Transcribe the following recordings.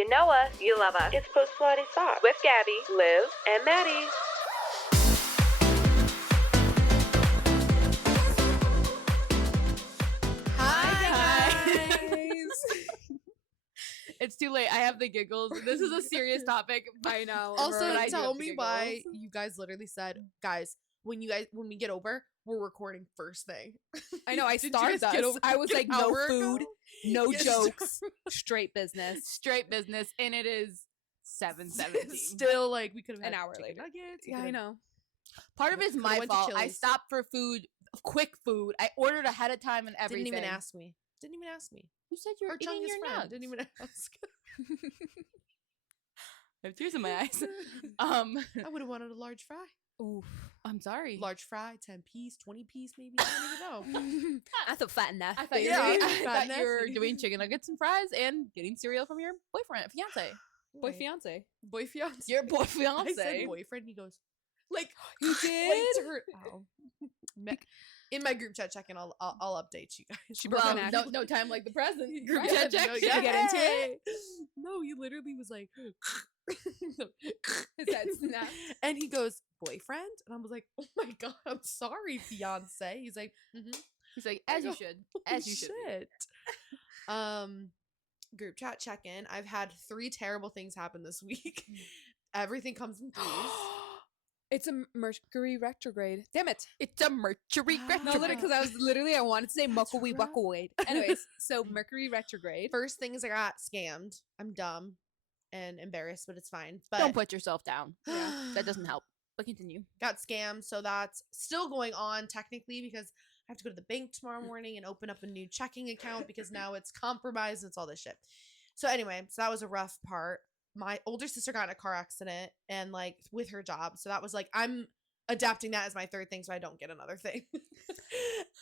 You know us, you love us. It's Post Pilates Talk with Gabby, Liv, and Maddie. Hi guys. It's too late. I have the giggles. This is a serious topic. I know. Also, Tell me why you guys literally said, guys, when we get over, we're recording first thing. I know. I Did you started guys get us. over I was like, an no hour food, ago? no Yes. jokes, straight business, and it is 7:17. Still, like, we could have An had hour chicken later. nuggets. Yeah, I know. Part of it is Could've my went to fault. I Chili's. stopped for food, quick food. I ordered ahead of time and everything. Didn't even ask me. You said you were Our eating youngest your friend nuts. didn't even ask. I have tears in my eyes. I would have wanted a large fry. Oof. I'm sorry. Large fry, 10 piece, 20 piece, maybe. I don't even know. That's a fat enough. I thought, Yeah, you, fat I thought enough. you were doing chicken nuggets and fries and getting cereal from your boyfriend, fiance. Wait. Fiance. Boy fiance. Your boy I fiance. said boyfriend. He goes, like, He like, did? to her. Oh. In my group chat check-in, I'll update you guys. She broke well, an act. no time like the present. Group Yeah, chat check. no, Should we get into it? No, he literally was like, His head snapped. and he goes, boyfriend? And I was like, oh my god, I'm sorry, fiance. He's like, He's like, I as you go, should. "Holy As you should. shit." Group chat check-in. I've had 3 terrible things happen this week. Everything comes in threes. It's a Mercury retrograde. Damn it. It's a Mercury Ah. retrograde. No, literally, because I wanted to say That's muckawee right. wuckawade. Anyways, so Mercury retrograde. First thing is I got scammed. I'm dumb and embarrassed, but it's fine. But Don't put yourself down. Yeah. That doesn't help. But continue. got scammed, so that's still going on technically because I have to go to the bank tomorrow morning and open up a new checking account because now it's compromised. It's all this shit. So anyway, so that was a rough part. My older sister got in a car accident and like with her job, so that was like I'm adapting that as my third thing so I don't get another thing.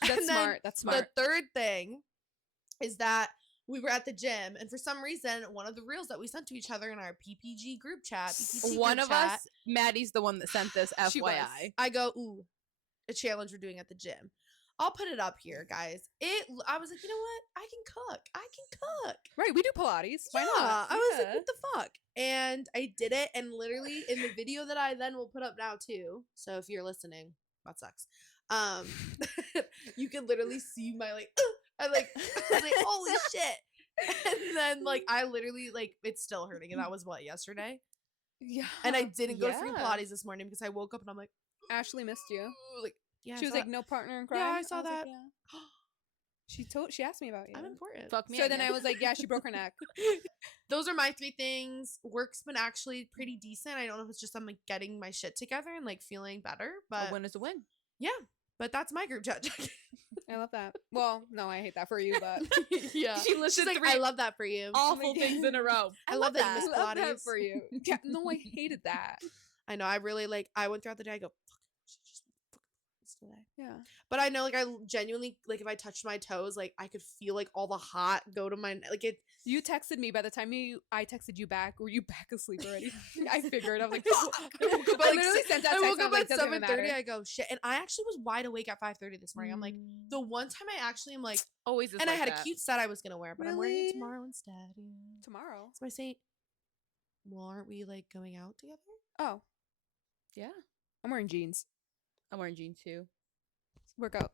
That's And then smart. That's smart. The third thing is that we were at the gym, and for some reason, one of the reels that we sent to each other in our PPG group chat, PPT One group of chat, us, Maddie's the one that sent this, she was. FYI. I go, ooh, a challenge we're doing at the gym. I'll put it up here, guys. I was like, you know what? I can cook. Right, we do Pilates. Why Yeah. not? I was Yeah. like, what the fuck? And I did it, and literally in the video that I then will put up now too. So if you're listening, that sucks. You can literally see my I was like, holy shit. And then like I literally like it's still hurting, and that was what, yesterday? Yeah. And I didn't go to free Yeah. Pilates this morning because I woke up and I'm like, Ashley missed you. "Ooh," like yeah. She was like, no partner in crime. I saw was like, that. yeah. She asked me about you. I'm important. Fuck me. So I then did. I was like, yeah, she broke her neck. Those are my 3 things. Work's been actually pretty decent. I don't know if it's just I'm like getting my shit together and like feeling better, but a win is a win. yeah. But that's my group chat check. I love that. Well, no, I hate that for you, but Yeah. She listed She's like, 3 I love that for you. awful things in a row. I love that you miss I love that Pilates. for you. Yeah, no, I hated that. I know. I really like. I went throughout the day. I go, fuck. I should just fucking Pilates today. Yeah. But I know, like, I genuinely like if I touched my toes, like I could feel like all the hot go to my like it. You texted me. By the time I texted you back, were you back asleep already? I figured. I was like, fuck. I woke up I at, like, literally sent that I text. woke and up I was at like, doesn't even 7:30. matter. I go shit, and I actually was wide awake at 5:30 this morning. I'm like the one time I actually am like, Always is and I like had that. a cute set I was gonna wear, but I'm wearing Really? it tomorrow instead. Yeah. Tomorrow. So I say, well, aren't we like going out together? Oh, Yeah. I'm wearing jeans. I'm wearing jeans too. Workout.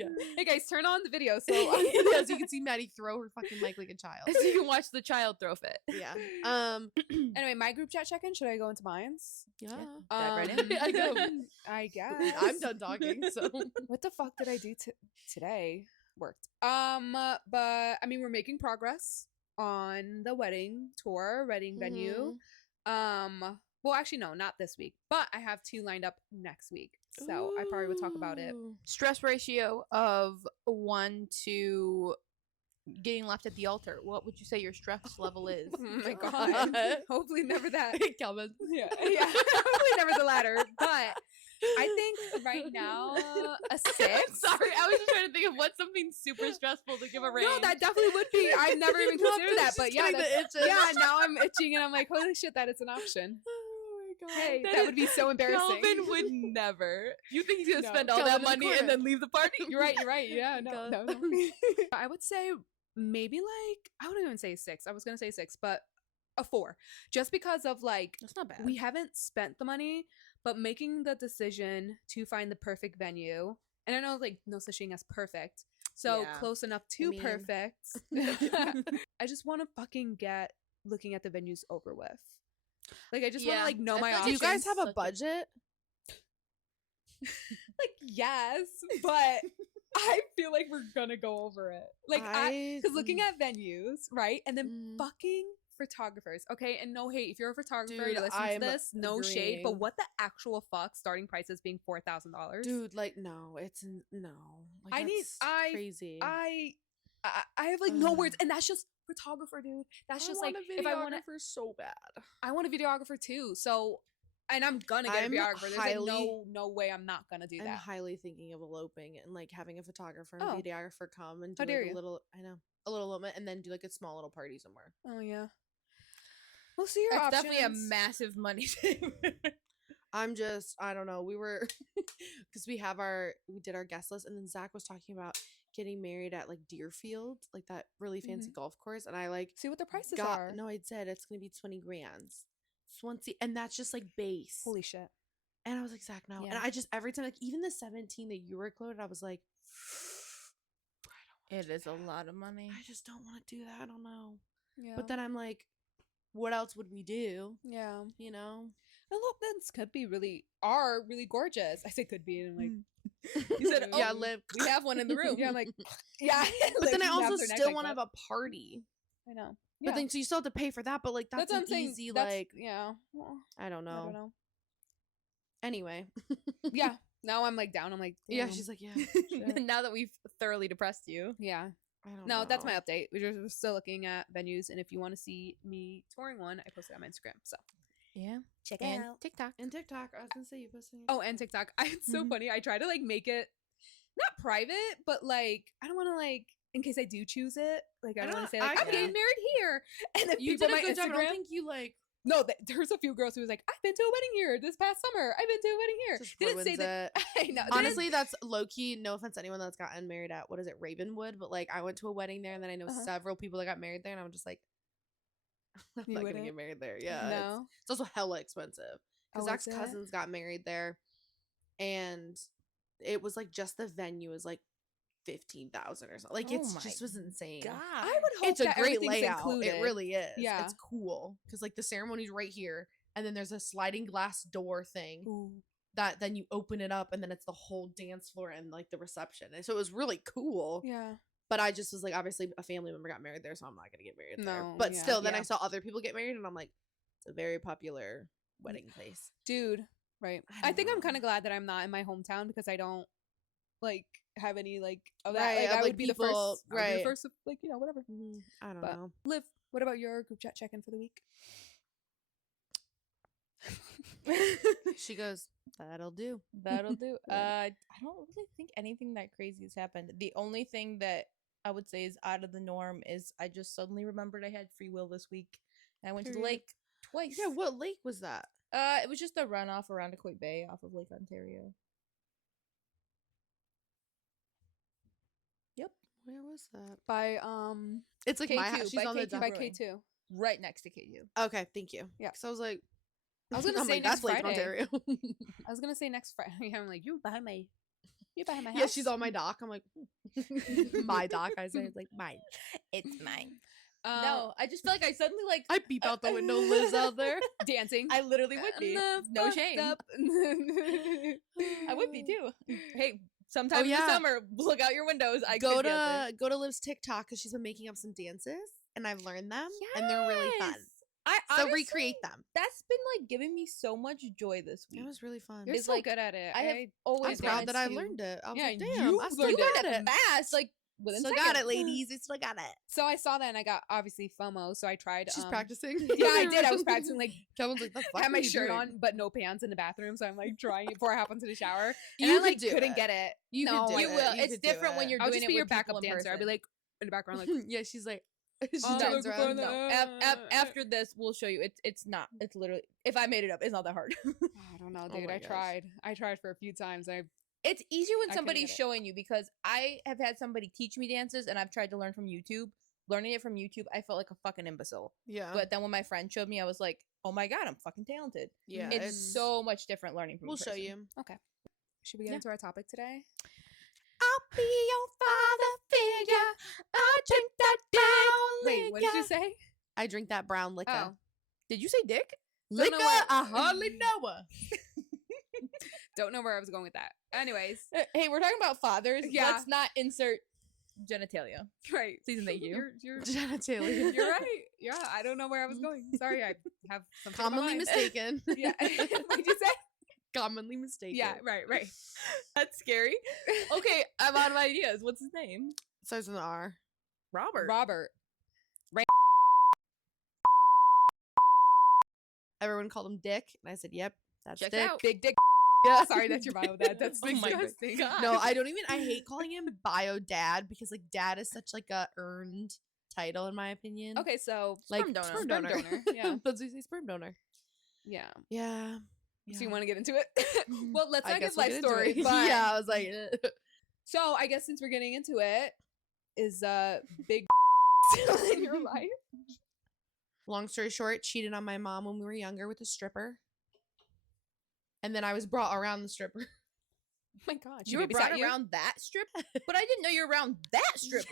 Yeah. Hey guys, turn on the video so As you can see, Maddie throw her fucking mic like a child. So you can watch the child throw fit. Yeah. Anyway, my group chat check-in. Should I go into mine's? Yeah. Dive right in. I go. I guess. I'm done talking. So What the fuck did I do today? Worked. But I mean, we're making progress on the wedding tour, wedding venue. Well, actually, no, not this week. But I have 2 lined up next week, so I probably would talk about it. Ooh. Stress ratio of 1 to getting left at the altar. What would you say your stress level is? Oh my god! Hopefully, never that. Calvin. Yeah, yeah. Hopefully, never the latter. But I think right now a 6. Sorry, I was just trying to think of what's something super stressful to give a range. No, that definitely would be. I've never even considered that, but yeah, that's, yeah. Now I'm itching, and I'm like, holy shit, that is an option. Oh my god. Hey, that would be so embarrassing. Calvin would never. You think he's gonna No. spend all Calvin that in the money corner. and then leave the party? You're right. You're right. Yeah, no. God. I would say maybe like I wouldn't even say 6. I was gonna say 6, but a 4, just because of like That's not bad. we haven't spent the money, but making the decision to find the perfect venue. And I know like no such thing as perfect, so Yeah. close enough to mean- perfect. I just want to fucking get looking at the venues over with. Like I just want Yeah. to like know I my feel like Do you options. guys have a such a- budget? Like yes, but I feel like we're gonna go over it. Like because looking at venues, right, and then Mm. fucking photographers. Okay, and no hate if you're a photographer, Dude, you're listening I'm to this, no shade, but agreeing. what the actual fuck? Starting prices being $4,000, Dude, like no, it's no. Like, I need- that's crazy. I have like no words, Ugh. and that's just photographer, dude. That's just like a if I want to, videographer so bad. I want a videographer too. So, and I'm gonna get I'm a videographer. There's like highly- no way I'm not gonna do I'm that. highly thinking of eloping and like having a photographer and Oh. videographer come and do How dare like you. a little. I know a little elopement and then do like a small little party somewhere. Oh yeah. We'll see your It's options. definitely a massive money saver. I don't know. We were because we did our guest list and then Zach was talking about getting married at like Deerfield, like that really fancy golf course, and I like see what the prices got are. no. I said it's gonna be 20 grand, 20, and that's just like base. Holy shit. And I was like, Zach, no. Yeah. And I just every time like even the 17 that you were quoted, I was like, It is a lot of money. I just don't want to do that. I don't know. Yeah. But then I'm like, what else would we do? yeah. You know? Elopements could be really gorgeous. I say could be, and I'm like, you said, oh, Yeah, Liv. we have one in the room. Yeah, I'm like, yeah. But then I Liv also snaps her neck still like want to that. have a party. I know. But then so you still have to pay for that. But like that's what an I'm saying. easy That's- like yeah. Well, I don't I know. don't know. Anyway. Yeah. Now I'm like down. I'm like, Yeah, damn. she's like, yeah. shit. Now that we've thoroughly depressed you. yeah. I don't No, that's my know. update. We're still looking at venues, and if you want to see me touring one, I posted on my Instagram. So Yeah. check And TikTok. And TikTok, I was gonna say you posted. oh, and TikTok. It's so funny. I try to like make it not private, but like I don't want to like in case I do choose it. Like I don't want to say like I'm getting married here, and then you people did a on my good job. I Instagram. don't think you like No, there's a few girls who was like, I've been to a wedding here this past summer. I've been to a wedding here. just Didn't say ruins that. it. I know. didn't- Honestly, that's low key. No offense to anyone that's gotten married at what is it, Ravenwood? But like, I went to a wedding there, and then I know Uh-huh. several people that got married there, and I'm just like, I'm You not gonna wouldn't? get married there. Yeah, no. it's also hella expensive. Because Oh, Zach's is it? cousins got married there, and it was like just the venue was like 15,000 or something. Like Oh it's my just was insane. God. I would hope It's a that great everything's layout. included. It really is. Yeah. It's cool because like the ceremony's right here, and then there's a sliding glass door thing Ooh. that then you open it up, and then it's the whole dance floor and like the reception. And so it was really cool. Yeah. But I just was like, obviously a family member got married there, so I'm not gonna get married there. No, But yeah, still, then yeah. I saw other people get married, and I'm like, it's a very popular wedding place. Dude. Right. I I think I'm don't kind know. of glad that I'm not in my hometown because I don't like have any like of that. Right, Like of, I like, would be the people- first. I would be right. the first of, like whatever. I don't But- know. Liv, what about your group chat check-in for the week? She goes, that'll do. That'll do. Yeah. I don't really think anything that crazy has happened. The only thing that I would say is out of the norm is I just suddenly remembered I had free will this week. And I went to the Period. lake twice. Yeah, what lake was that? It was just a runoff around Aquoit Bay off of Lake Ontario. Where was that? By It's like my K2, house. She's by on the K2 dock. by Brewing. K2. Right next to KU. Okay, thank you. Yeah. So I was like, I was gonna I'm say like, next that's Lake Friday. Ontario. I was gonna say next Friday. I'm like, you behind my house. Yeah, she's on my dock. I'm like, my dock. I say it's like mine. It's mine. Uh, No, I just feel like I suddenly like I peep out the window. Liz out there. dancing. I literally would be. No Fucked shame. up. I would be too. Hey, sometime in yeah. the summer, look out your windows. I Go could be out there. to go to Liv's TikTok because she's been making up some dances, and I've learned them, and they're really fun. Yes! I So honestly, recreate them. That's been like giving me so much joy this week. It was really fun. You're It's so like, good at it. I have I'm always proud that I wanted to- learned it. I was Yeah, like, you damn, I learned still You got learned it fast, like within Still seconds. got it, ladies. You still got it. So I saw that and I got obviously FOMO. So I tried. She's practicing. Yeah, I did. I was practicing like Kevin's like, the fuck I had are my you shirt doing? on, but no pants in the bathroom. So I'm like trying it before I hop into the shower. And You I could like do couldn't it. get it. You no, could do You it. will. You It's could do different it. when you're I'll doing just it be your with people backup in dancer. I'll be person. like in the background, like yeah, she's like, she Oh, turns look around. for the- After this, we'll show you. It's not. It's literally. If I made it up, it's not that hard. I don't know, Oh dude. my I gosh. tried. I tried for a few times. It's easier when I couldn't somebody's get it. showing you because I have had somebody teach me dances and I've tried to learn from YouTube. learning it from YouTube, I felt like a fucking imbecile. Yeah. But then when my friend showed me, I was like, oh my God, I'm fucking talented. yeah, It's so much different learning from a We'll show person. you. Okay. Should we get Yeah. into our topic today? I'll be your father figure. I drink that brown Wait, what did you say? I drink that brown liquor. Oh, Did you say dick? Don't know Liquor, where- I hardly know her. don't know where I was going with that. Anyways, Hey, we're talking about fathers. Yeah. Let's not insert genitalia. right. Please and thank you. You're Genitalia. you're right. Yeah, I don't know where I was going. Sorry, I have something on my Commonly mind. mistaken. Yeah. What'd you say? Commonly mistaken. Yeah, right. That's scary. Okay, I'm out of ideas. What's his name? Starts with an R. Robert. Robert. Everyone called him Dick, and I said, "Yep, that's Check Dick." out. Big dick. Yeah. Sorry that you're bio dad. That's Oh my disgusting. God. No, I don't even. I hate calling him bio dad because like dad is such like a earned title in my opinion. Okay, so like Sperm donor. Sperm Sperm donor. donor, yeah. Let's say sperm donor. yeah. Yeah. So you want to get into it? Well, let's I not guess give we'll life get into story. it. But Yeah, I was like, So I guess since we're getting into it, is big still in your life? long story short, cheated on my mom when we were younger with a stripper, and then I was brought around the stripper. Oh my god, she You were babysat brought you? around that stripper? But I didn't know you were around that stripper.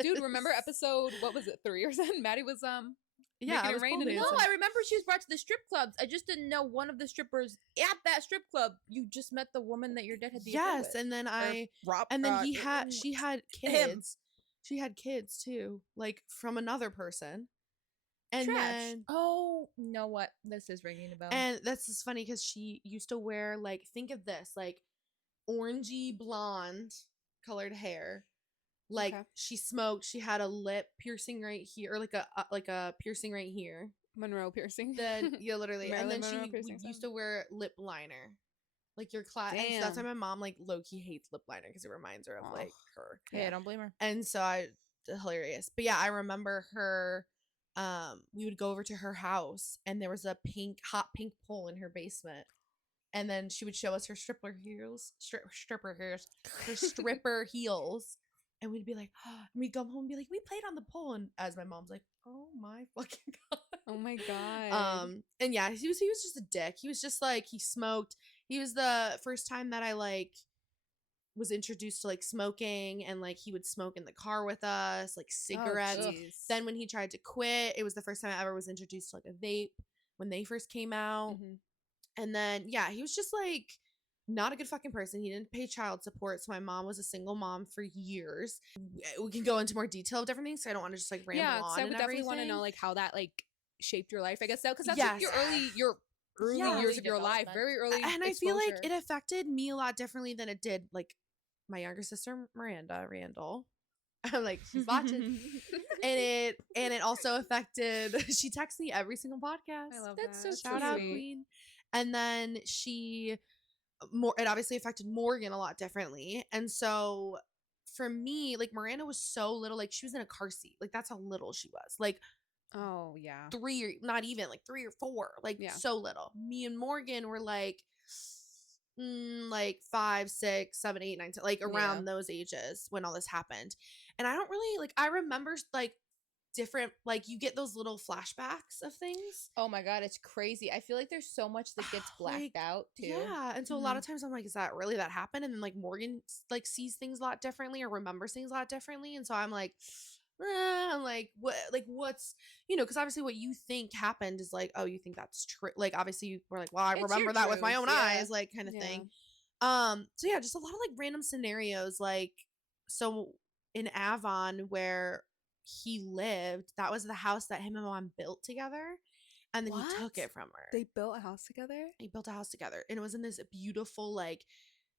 Dude, remember episode what was it, 3 or something? Maddie was Yeah, Making I it was rain pole in the No, dancing. I remember she was brought to the strip clubs. I just didn't know one of the strippers at that strip club. You just met the woman that your dad had the affair Yes, with. and then Rob, and then she had him. kids. She had kids too, like from another person. And Trash. then Oh, you know what? This is ringing a bell. and that's just funny because she used to wear like think of this like orangey blonde colored hair. Like Okay. she smoked. She had a lip piercing right here, or like a piercing right here. Monroe piercing. Then yeah, literally, and Marilyn then Monroe she piercing used son. to wear lip liner, like your class. And so that's why Damn. my mom like low key hates lip liner because it reminds her of Aw. like her. Hey, I don't blame her. And so hilarious. But yeah, I remember her. We would go over to her house, and there was a hot pink pole in her basement. And then she would show us her stripper heels, her stripper heels, and we'd be like, and we'd come home and be like, we played on the pole, and as my mom's like, oh my fucking god. Oh my god. And yeah, he was just a dick. He was just like he smoked. He was the first time that I like was introduced to like smoking, and like he would smoke in the car with us, like cigarettes. jeez. Then when he tried to quit, it was the first time I ever was introduced to like a vape when they first came out. Mhm. And then yeah, he was just like not a good fucking person. He didn't pay child support, so my mom was a single mom for years. We can go into more detail of different things, so I don't want to just like ramble Yeah, on. because I would and definitely want to everything. know like how that like shaped your life. I guess because that's like, Yes. your early Yeah. years of your life, Development. very early. And I feel like it exposure. affected me a lot differently than it did like my younger sister Miranda Randall. I'm like, she's watching. and it also affected she texts me every single podcast. I love That's that. so Shout out sweet. Queen. And then it obviously affected Morgan a lot differently. And so for me, like Miranda was so little, like she was in a car seat. Like that's how little she was. Like Oh yeah. 3 or not even like 3 or 4, like Yeah. so little. Me and Morgan were like 5, 6, 7, 8, 9, 10, like around those ages when all this happened. And I don't really like I remember like different like you get those little flashbacks of things. Oh my god, it's crazy. I feel like there's so much that gets blacked Like, out too. Yeah. And so a lot of times I'm like, is that really that happened? And then like Morgan like sees things a lot differently or remembers things a lot differently. And so I'm like, I'm like, what's, because obviously what you think happened is like, oh, you think that's true. Like, obviously you were like, well, I It's your remember that with my truth, own yeah. eyes, like kind of Yeah. thing. So yeah, just a lot of like random scenarios. Like, so in Avon where he lived, that was the house that him and mom built together. And then he took What? it from her. They built a house together. They built a house together, and it was in this beautiful like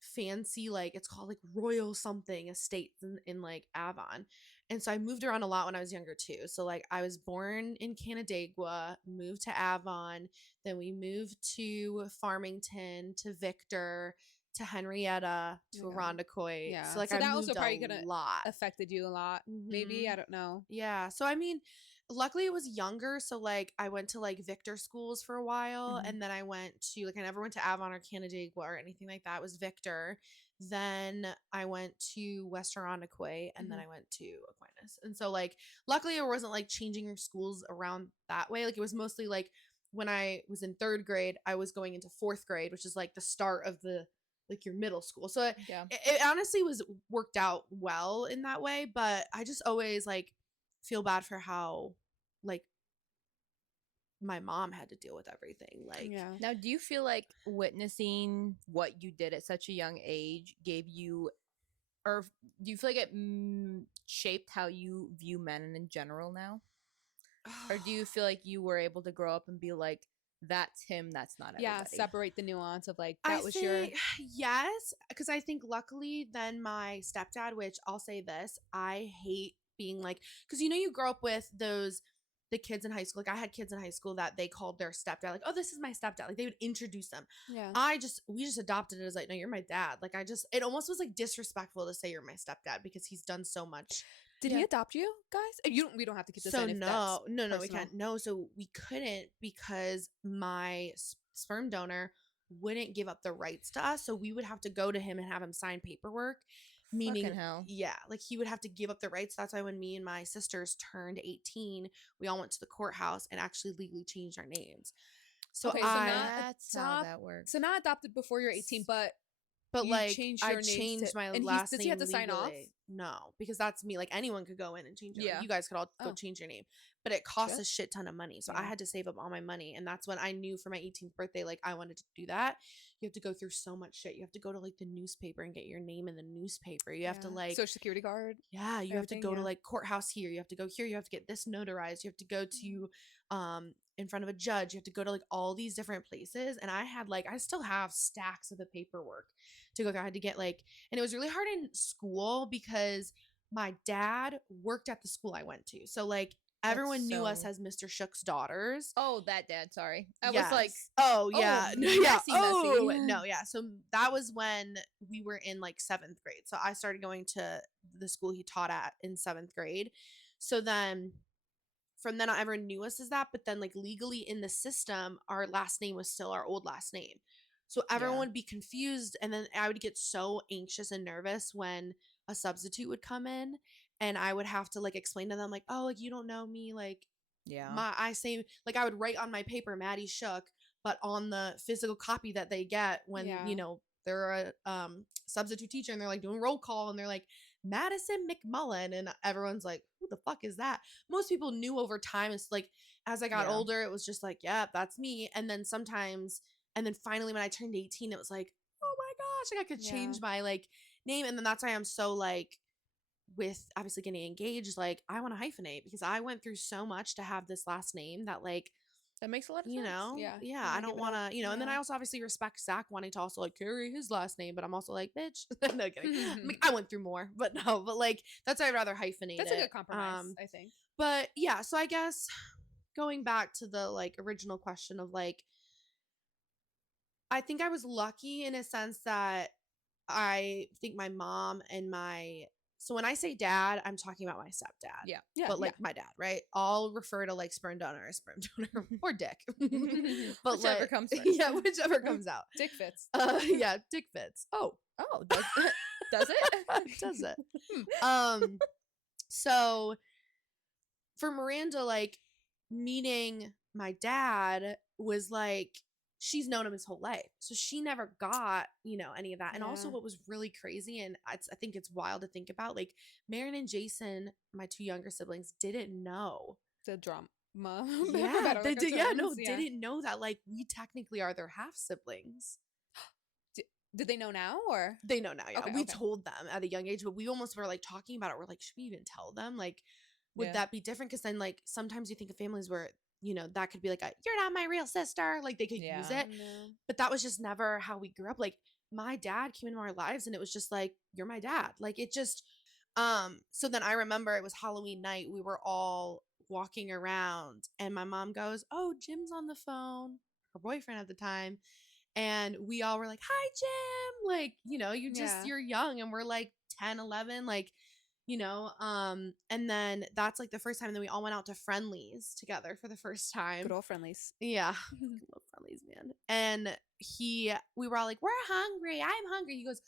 fancy like it's called like royal something estates in like Avon. And so I moved around a lot when I was younger too. So like I was born in Canandaigua, moved to Avon, then we moved to Farmington, to Victor, to Henrietta, to Yeah. Irondequoit. Yeah. So like So I that moved also probably a could've lot. Affected you a lot. Maybe Mhm. I don't know. Yeah. So I mean, luckily it was younger. So like I went to like Victor schools for a while, Mhm. and then I went to like I never went to Avon or Canandaigua or anything like that. It was Victor. Then I went to Western Irondequoit, and then Mhm. I went to Aquinas. And so like luckily it wasn't like changing schools around that way. Like it was mostly like when I was in 3rd grade, I was going into 4th grade, which is like the start of the like your middle school. So Yeah. it honestly was worked out well in that way, but I just always like feel bad for how like my mom had to deal with everything. Like Yeah. Now, do you feel like witnessing what you did at such a young age gave you, or do you feel like it shaped how you view men in general now? Or do you feel like you were able to grow up and be like, that's him, that's not Yeah, everybody? separate the nuance of like I that was your think yes, because I think luckily then my stepdad, which I'll say this, I hate being like, because you know you grow up with the kids in high school. Like I had kids in high school that they called their stepdad like, oh, this is my stepdad. Like they would introduce them. yeah. We just adopted it as like, no, you're my dad. Like it almost was like disrespectful to say you're my stepdad because he's done so much. Did he adopt you guys? We don't have to keep this So in if no, that's no, we personal. can't. No, so we couldn't because my sperm donor wouldn't give up the rights to us. So we would have to go to him and have him sign paperwork. Meaning, Fucking hell. yeah, like he would have to give up the rights. That's why when me and my sisters turned 18, we all went to the courthouse and actually legally changed our names. So Okay, so not That's how adopt- that works. So not adopted before you're 18, but but you like changed I your names changed to- my and last does name he have to sign off? legally. No, because that's me. Like anyone could go in and change it. Like, Yeah. you guys could all go Oh. change your name, but it costs Shit. a shit ton of money. So I Yeah. had to save up all my money, and that's when I knew for my 18th birthday, like I wanted to do that. You have to go through so much shit. You have to go to like the newspaper and get your name in the newspaper. You have to Yeah. like Social security card. yeah, you have to everything, go to yeah. like courthouse here. You have to go here. You have to get this notarized. You have to go to in front of a judge. You have to go to like all these different places. And I still have stacks of the paperwork to go through. I had to get like, and it was really hard in school because my dad worked at the school I went to. So like everyone knew us so- as Mr. Shook's daughters. Oh, that dad, sorry. I was like, Yes. oh yeah, oh, no, yeah, messy, oh messy. no, yeah. So that was when we were in like 7th grade. So I started going to the school he taught at in 7th grade. So then from then on, everyone knew us as that. But then like legally in the system, our last name was still our old last name. So everyone Yeah. would be confused, and then I would get so anxious and nervous when a substitute would come in, and I would have to like explain to them like, oh, like you don't know me, like yeah. I say like I would write on my paper Maddie Shook, but on the physical copy that they get when Yeah. you know they're a substitute teacher and they're like doing roll call and they're like Madison McMullen, and everyone's like, who the fuck is that? Most people knew over time. It's like as I got Yeah. older, it was just like, yeah, that's me. And then sometimes, and then finally when I turned 18, it was like, oh my gosh, like I could change Yeah. my like name. And then that's why I'm so like with obviously getting engaged, like I want to hyphenate because I went through so much to have this last name that like That makes a lot of you sense. know Yeah. yeah You I wanna don't give it want up. to and then I Yeah. also obviously respect Zach wanting to also like carry his last name, but I'm also like bitch. No kidding. I went through more, but no, but like that's why I'd rather hyphenate That's it. a good compromise, I think. But yeah, so I guess going back to the like original question of like I think I was lucky in a sense that I think my mom and so when I say dad, I'm talking about my stepdad. Yeah. Yeah. But like my dad, right? I'll refer to like sperm donor as sperm donor or dick. But Whichever like, comes first. yeah, whichever comes out. Dick fits. Yeah, dick fits. Oh, Oh, does it? does it? So for Miranda, like meeting my dad was like she's known him his whole life, so she never got any of that. And also Yeah. what was really crazy, and I think it's wild to think about, like Marin and Jason, my 2 younger siblings, didn't know. The drama. Yeah, they did. Yeah, no, didn't know that like we technically are their half siblings. Did they know now or? They know now. Yeah, Okay, we okay. told them at a young age, but we almost were like talking about it. We're like, should we even tell them? Like, would Yeah. that be different? Because then, like, sometimes you think of families where that could be like, you're not my real sister. Like, they could use Yeah. it, but that was just never how we grew up. Like, my dad came into our lives, and it was just like, you're my dad. Like, it just. So then I remember it was Halloween night. We were all walking around, and my mom goes, "Oh, Jim's on the phone." Her boyfriend at the time. And we all were like, hi, Jim. Like, Yeah. you're young, and we're like 10, 11, like, and then that's like the first time that we all went out to Friendlies together for the first time. Good old friendlies. Yeah. Fucking love Friendlies, man. And we were all like, we're hungry. I'm hungry. He goes,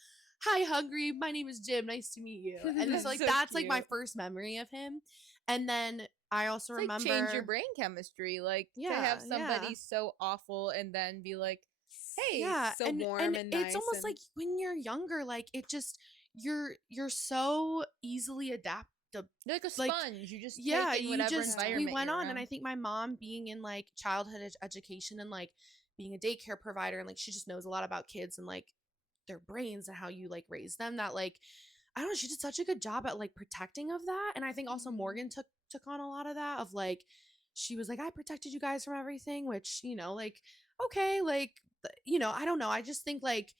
hi, hungry. My name is Jim. Nice to meet you. And That's so like so that's like my cute. first memory of him. And then I also It's remember like change your brain chemistry. Like to Yeah, have somebody yeah. so awful and then be like, hey, yeah, so warm and it's nice almost and- like when you're younger, like it just you're so easily adaptable. you're like a Like, sponge. You just Yeah, take in you whatever just environment we went you're on, and around. I think my mom being in like childhood education and like being a daycare provider, and like she just knows a lot about kids and like their brains and how you like raise them. That like I don't know, she did such a good job at like protecting of that, and I think also Morgan took on a lot of that of like she was like I protected you guys from everything, which like okay, like I don't know, I just think like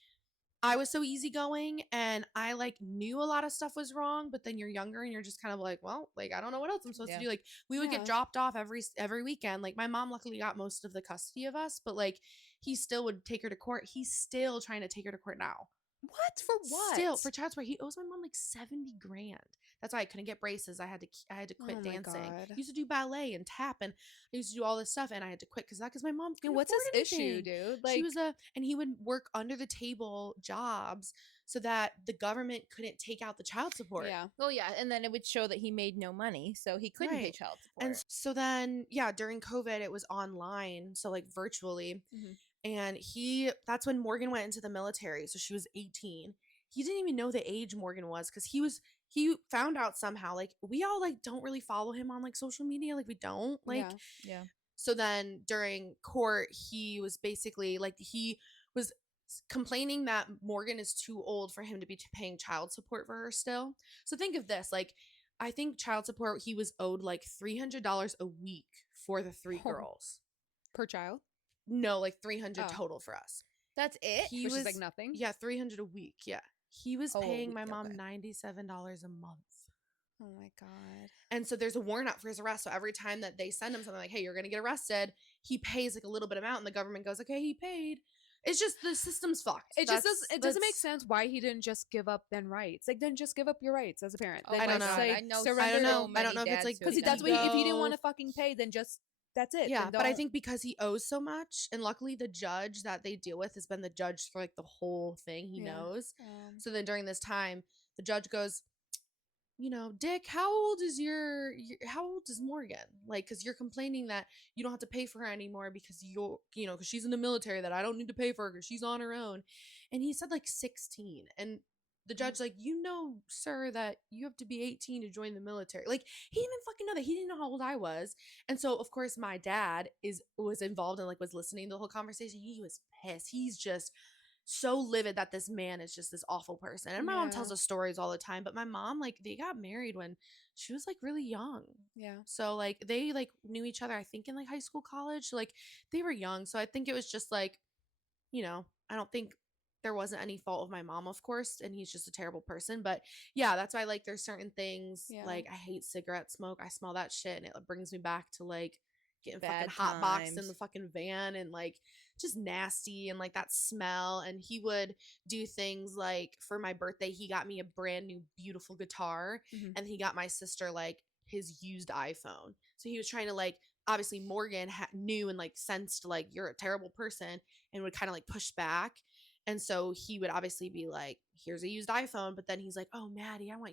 I was so easygoing and I like knew a lot of stuff was wrong, but then you're younger and you're just kind of like, well, like I don't know what else I'm supposed Yeah. to do. Like we would Yeah. get dropped off every weekend. Like my mom luckily got most of the custody of us, but like he still would take her to court. He's still trying to take her to court now. What for what? Still for child support. He owes my mom like 70 grand. That's why I couldn't get braces. I had to quit Oh my dancing. God. I used to do ballet and tap, and I used to do all this stuff, and I had to quit because my mom And couldn't what's afford his issue, anything. dude? Like She was and he would work under the table jobs so that the government couldn't take out the child support. Yeah. well, yeah, and then it would show that he made no money, so he couldn't pay Right. child support. And so then, yeah, during COVID, it was online, so like virtually. Mhm. And that's when Morgan went into the military. So she was 18. He didn't even know the age Morgan was because he found out somehow. Like, we all like don't really follow him on like social media. Like, we don't. Like, Yeah. yeah. so then during court, he was basically like, he was complaining that Morgan is too old for him to be paying child support for her still. So think of this, like, I think child support, he was owed like $300 a week for the three Oh. girls. Per child. No, like 300 Oh. total for us. That's it? He Which was is like nothing. Yeah, 300 a week. Yeah. He was Oh, a paying week, my mom okay. $97 a month. Oh my God. And so there's a warrant out for his arrest. So every time that they send him something like, hey, you're going to get arrested, he pays like a little bit amount and the government goes, okay, he paid. It's just the system's fucked. It just does. That's- It doesn't make that's- sense why he didn't just give up then rights. Like then just give up your rights as a parent. Oh Then I don't just, know. Like, I know. surrender. I don't know. so I don't know many if it's, like, dads who Because have that's done what that. if he didn't Ego. want to fucking pay, then just that's it. Yeah, Then but I don't- think because he owes so much, and luckily the judge that they deal with has been the judge for like the whole thing. He Yeah. knows. So then during this time, the judge goes, Dick, how old is how old is Morgan? Like, because you're complaining that you don't have to pay for her anymore because because she's in the military, that I don't need to pay for her because she's on her own. And he said like 16. And the judge, like, sir, that you have to be 18 to join the military. Like, he didn't even fucking know that. He didn't know how old I was. And so, of course, my dad was involved and like was listening to the whole conversation. He was pissed. He's just so livid that this man is just this awful person. And my mom tells Yeah. us stories all the time, but my mom, like, they got married when she was like really young. Yeah. So like they like knew each other, I think, in like high school, college. So like they were young. So I think it was just like, I don't think there wasn't any fault of my mom, of course, and he's just a terrible person. But yeah, that's why like there's certain things Yeah. like I hate cigarette smoke. I smell that shit and it brings me back to like getting Bad fucking hot boxed in times. the fucking van and like just nasty and like that smell. And he would do things like for my birthday, he got me a brand new beautiful guitar Mhm. and he got my sister like his used iPhone. So he was trying to like obviously Morgan knew and like sensed like you're a terrible person and would kind of like push back. And so he would obviously be like, here's a used iPhone. But then he's like, oh, Maddie, I want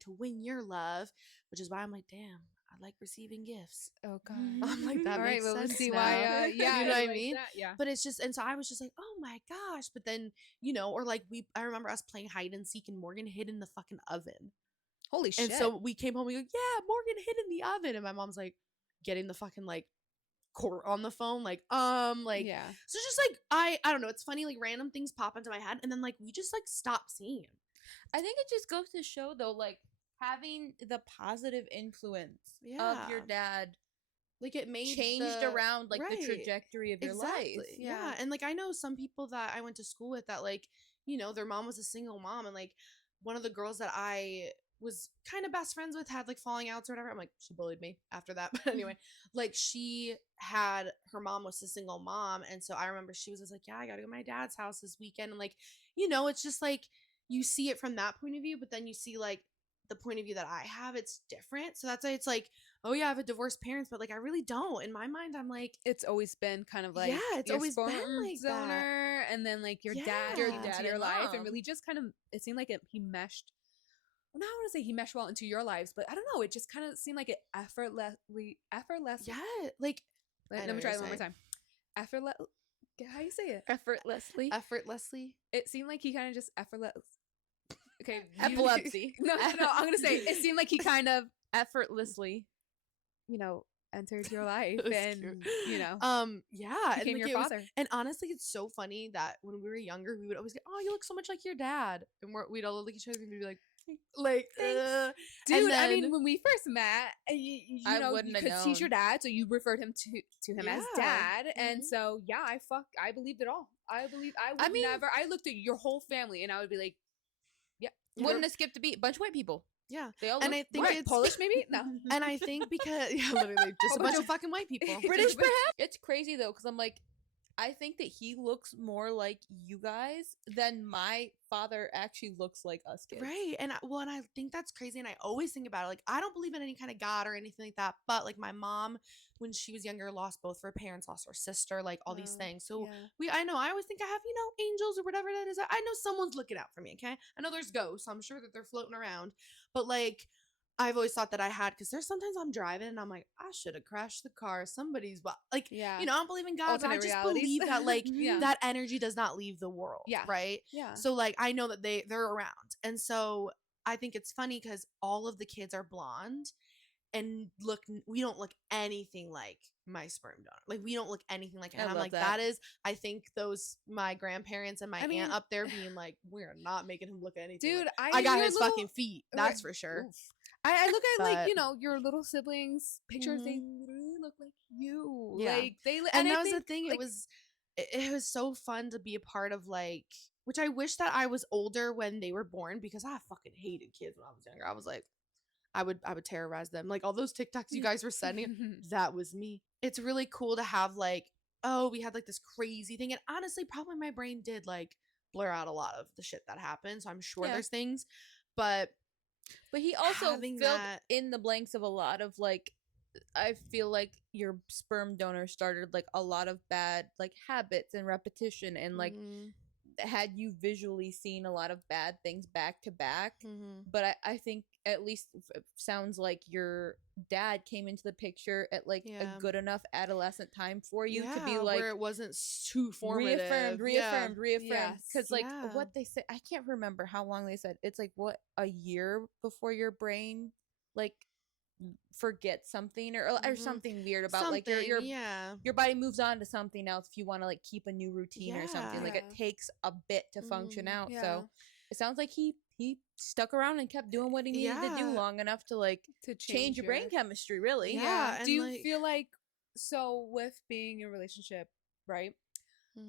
to win your love, which is why I'm like, damn, I like receiving gifts. Oh God. I'm like, that All right, makes well, sense let's see now. why. Yeah. You know what I like mean? that, yeah. But it's just, and so I was just like, oh my gosh. But then, or like I remember us playing hide and seek and Morgan hid in the fucking oven. Holy shit. And so we came home, we go, yeah, Morgan hid in the oven. And my mom's like getting the fucking like court on the phone, like, yeah. so just like, I don't know. It's funny, like random things pop into my head. And then like, we just like stop seeing him. I think it just goes to show though, like having the positive influence of your Yeah. dad Like it made changed around like the Right. trajectory of your life. Yeah. And like I know some people that I went to school with that like, their mom was a single mom and like one of the girls that I was kind of best friends with had like falling outs or whatever. I'm like, she bullied me after that. But anyway, like her mom was a single mom. And so I remember she was just like, yeah, I gotta go to my dad's house this weekend. And like, it's just like you see it from that point of view, but then you see like the point of view that I have, it's different. So that's why it's like, oh yeah, I have a divorced parents, but like I really don't. In my mind, I'm like, It's always been kind of like yeah, it's your always been sperm like that. donor, and then like your dad Yeah. came Dad into and your life, and mom. really just kind of it seemed like he meshed. Well, now I want to say he meshed well into your lives, but I don't know. It just kind of seemed like it effortlessly. Yeah, like I Let know me what try you're it one more saying. time. Effortless. How you say it? Effortlessly. Effortlessly. It seemed like he kind of just effortless. Okay, Epilepsy. No, I'm gonna say it seemed like he kind of, Effortlessly. entered your life, That was and cute. Yeah, and became like your it was, father. and honestly, it's so funny that when we were younger, we would always get, "Oh, you look so much like your dad," and we'd all look at each other and we'd be like, Thanks. Dude, I then- mean, when we first met, you I know, wouldn't have because he's your known. dad, so you referred him to him as Yeah. dad, and Mhm. so yeah, I believed it all. I would mean- never. I looked at your whole family, and I would be like, Yeah. Wouldn't have skipped a beat. Bunch of white people. Yeah, They all and look I think white. it's Polish, maybe? No. and I think because yeah, literally just a bunch of fucking white people. British for him. It's crazy though, because I'm like, I think that he looks more like you guys than my father actually looks like us kids. Right. And and I think that's crazy. And I always think about it. Like, I don't believe in any kind of God or anything like that. But like my mom, when she was younger, lost both of her parents, lost her sister, like all these things. So I know, I always think I have, angels or whatever that is. I know someone's looking out for me. Okay. I know there's ghosts. I'm sure that they're floating around. But like, I've always thought that I had, because there's sometimes I'm driving and I'm like, I should have crashed the car. Somebody's, like, Yeah. I don't believe in God, but I Alternate just realities. believe that, like, Yeah. that energy does not leave the world. Yeah. Right. Yeah. So like I know that they're around. And so I think it's funny because all of the kids are blonde and we don't look anything like my sperm donor. Like we don't look anything like it. I And I'm love like, that. that is, I think my grandparents and my I mean- aunt up there being like, we're not making him look anything. Dude, like, I got his fucking feet. Right. That's for sure. Oof. I look at But- your little siblings pictures. They Mhm. literally look like you. Yeah. Like they And I that was the think, thing. like, It was so fun to be a part of, like, which I wish that I was older when they were born, because I fucking hated kids when I was younger. I was like, I would terrorize them. Like all those TikToks you guys were sending, that was me. It's really cool to have like, oh, we had like this crazy thing. And honestly, probably my brain did like blur out a lot of the shit that happened. So I'm sure Yeah. there's things. But But he also having filled that- in the blanks of a lot of like, I feel like your sperm donor started like a lot of bad like habits and repetition, and like Mhm, had you visually seen a lot of bad things back to back. mhm. But I think at least it sounds like your dad came into the picture at like Yeah. a good enough adolescent time for you to be Yeah, like where it wasn't too formative. reaffirmed. Yes. Because like Yeah. what they said, I can't remember how long they said. It's like what, a year before your brain like forgets something or Mhm. something weird about like your Something, yeah. your body moves on to something else if you want to like keep a new routine or something. Like it Yeah. takes a bit to function Mhm. out. Yeah. So it sounds like he stuck around and kept doing what he needed to do Yeah. long enough to like to change your brain chemistry, really. Yeah. Do you and, like- feel like, so with being in a relationship, right?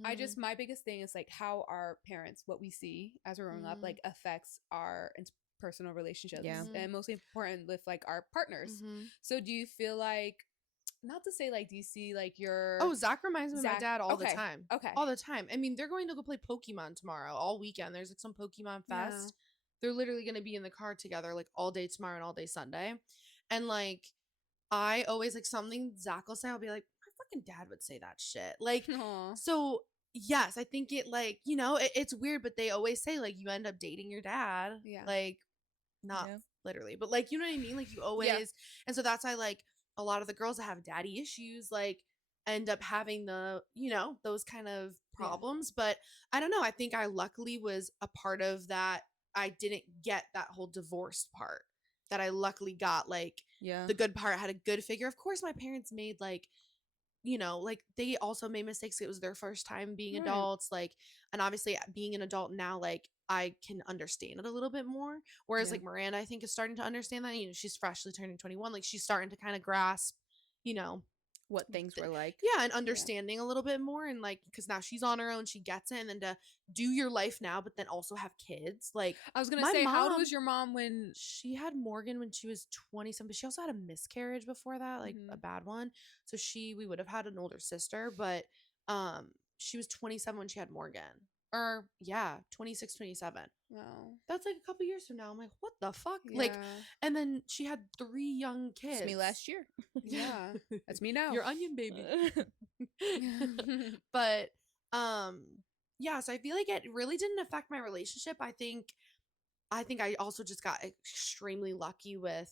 I Mhm. just, my biggest thing is like how our parents, what we see as we're growing up, Mhm. like affects our personal relationships. Yeah. And mostly important with like our partners. Mhm. So do you feel like, not to say like, do you see like your, Oh, Zach reminds me of my Zach- dad all the okay, time. okay. All the time. I mean, they're going to go play Pokemon tomorrow all weekend. There's like some Pokemon Yeah. fest. They're literally going to be in the car together like all day tomorrow and all day Sunday. And like, I always like something Zach will say, I'll be like, my fucking dad would say that shit. Like, Aw. so yes, I think it like, it's weird, but they always say like you end up dating your dad. Yeah. Like, not Yeah. literally, but like, you know what I mean? Like you always, and so that's why like a lot of the girls that have daddy issues, like end up having those kind of problems. But I don't know. I think I luckily was a part of that. I didn't get that whole divorced part that I luckily got. Like Yeah. the good part, had a good figure. Of course, my parents made like, like they also made mistakes. It was their first time being Right. adults. Like, and obviously being an adult now, like I can understand it a little bit more. Whereas Yeah. like Miranda, I think is starting to understand that. She's freshly turning 21. Like she's starting to kind of grasp, What things were like. yeah, and understanding a little bit more. And like, because now she's on her own, she gets it. And then to do your life now, but then also have kids. Like I was gonna my say, how old mom- was your mom when? she had Morgan when she was 20-something, but she also had a miscarriage before that, like a Mhm. bad one. So we would have had an older sister, but she was 27 when she had Morgan. or yeah, 26, 27. Wow. That's like a couple years from now. I'm like, what the fuck? Like, Yeah. and then she had 3 young kids. It's me last year. Yeah. That's me now. Your onion baby. But yeah, so I feel like it really didn't affect my relationship. I think I also just got extremely lucky with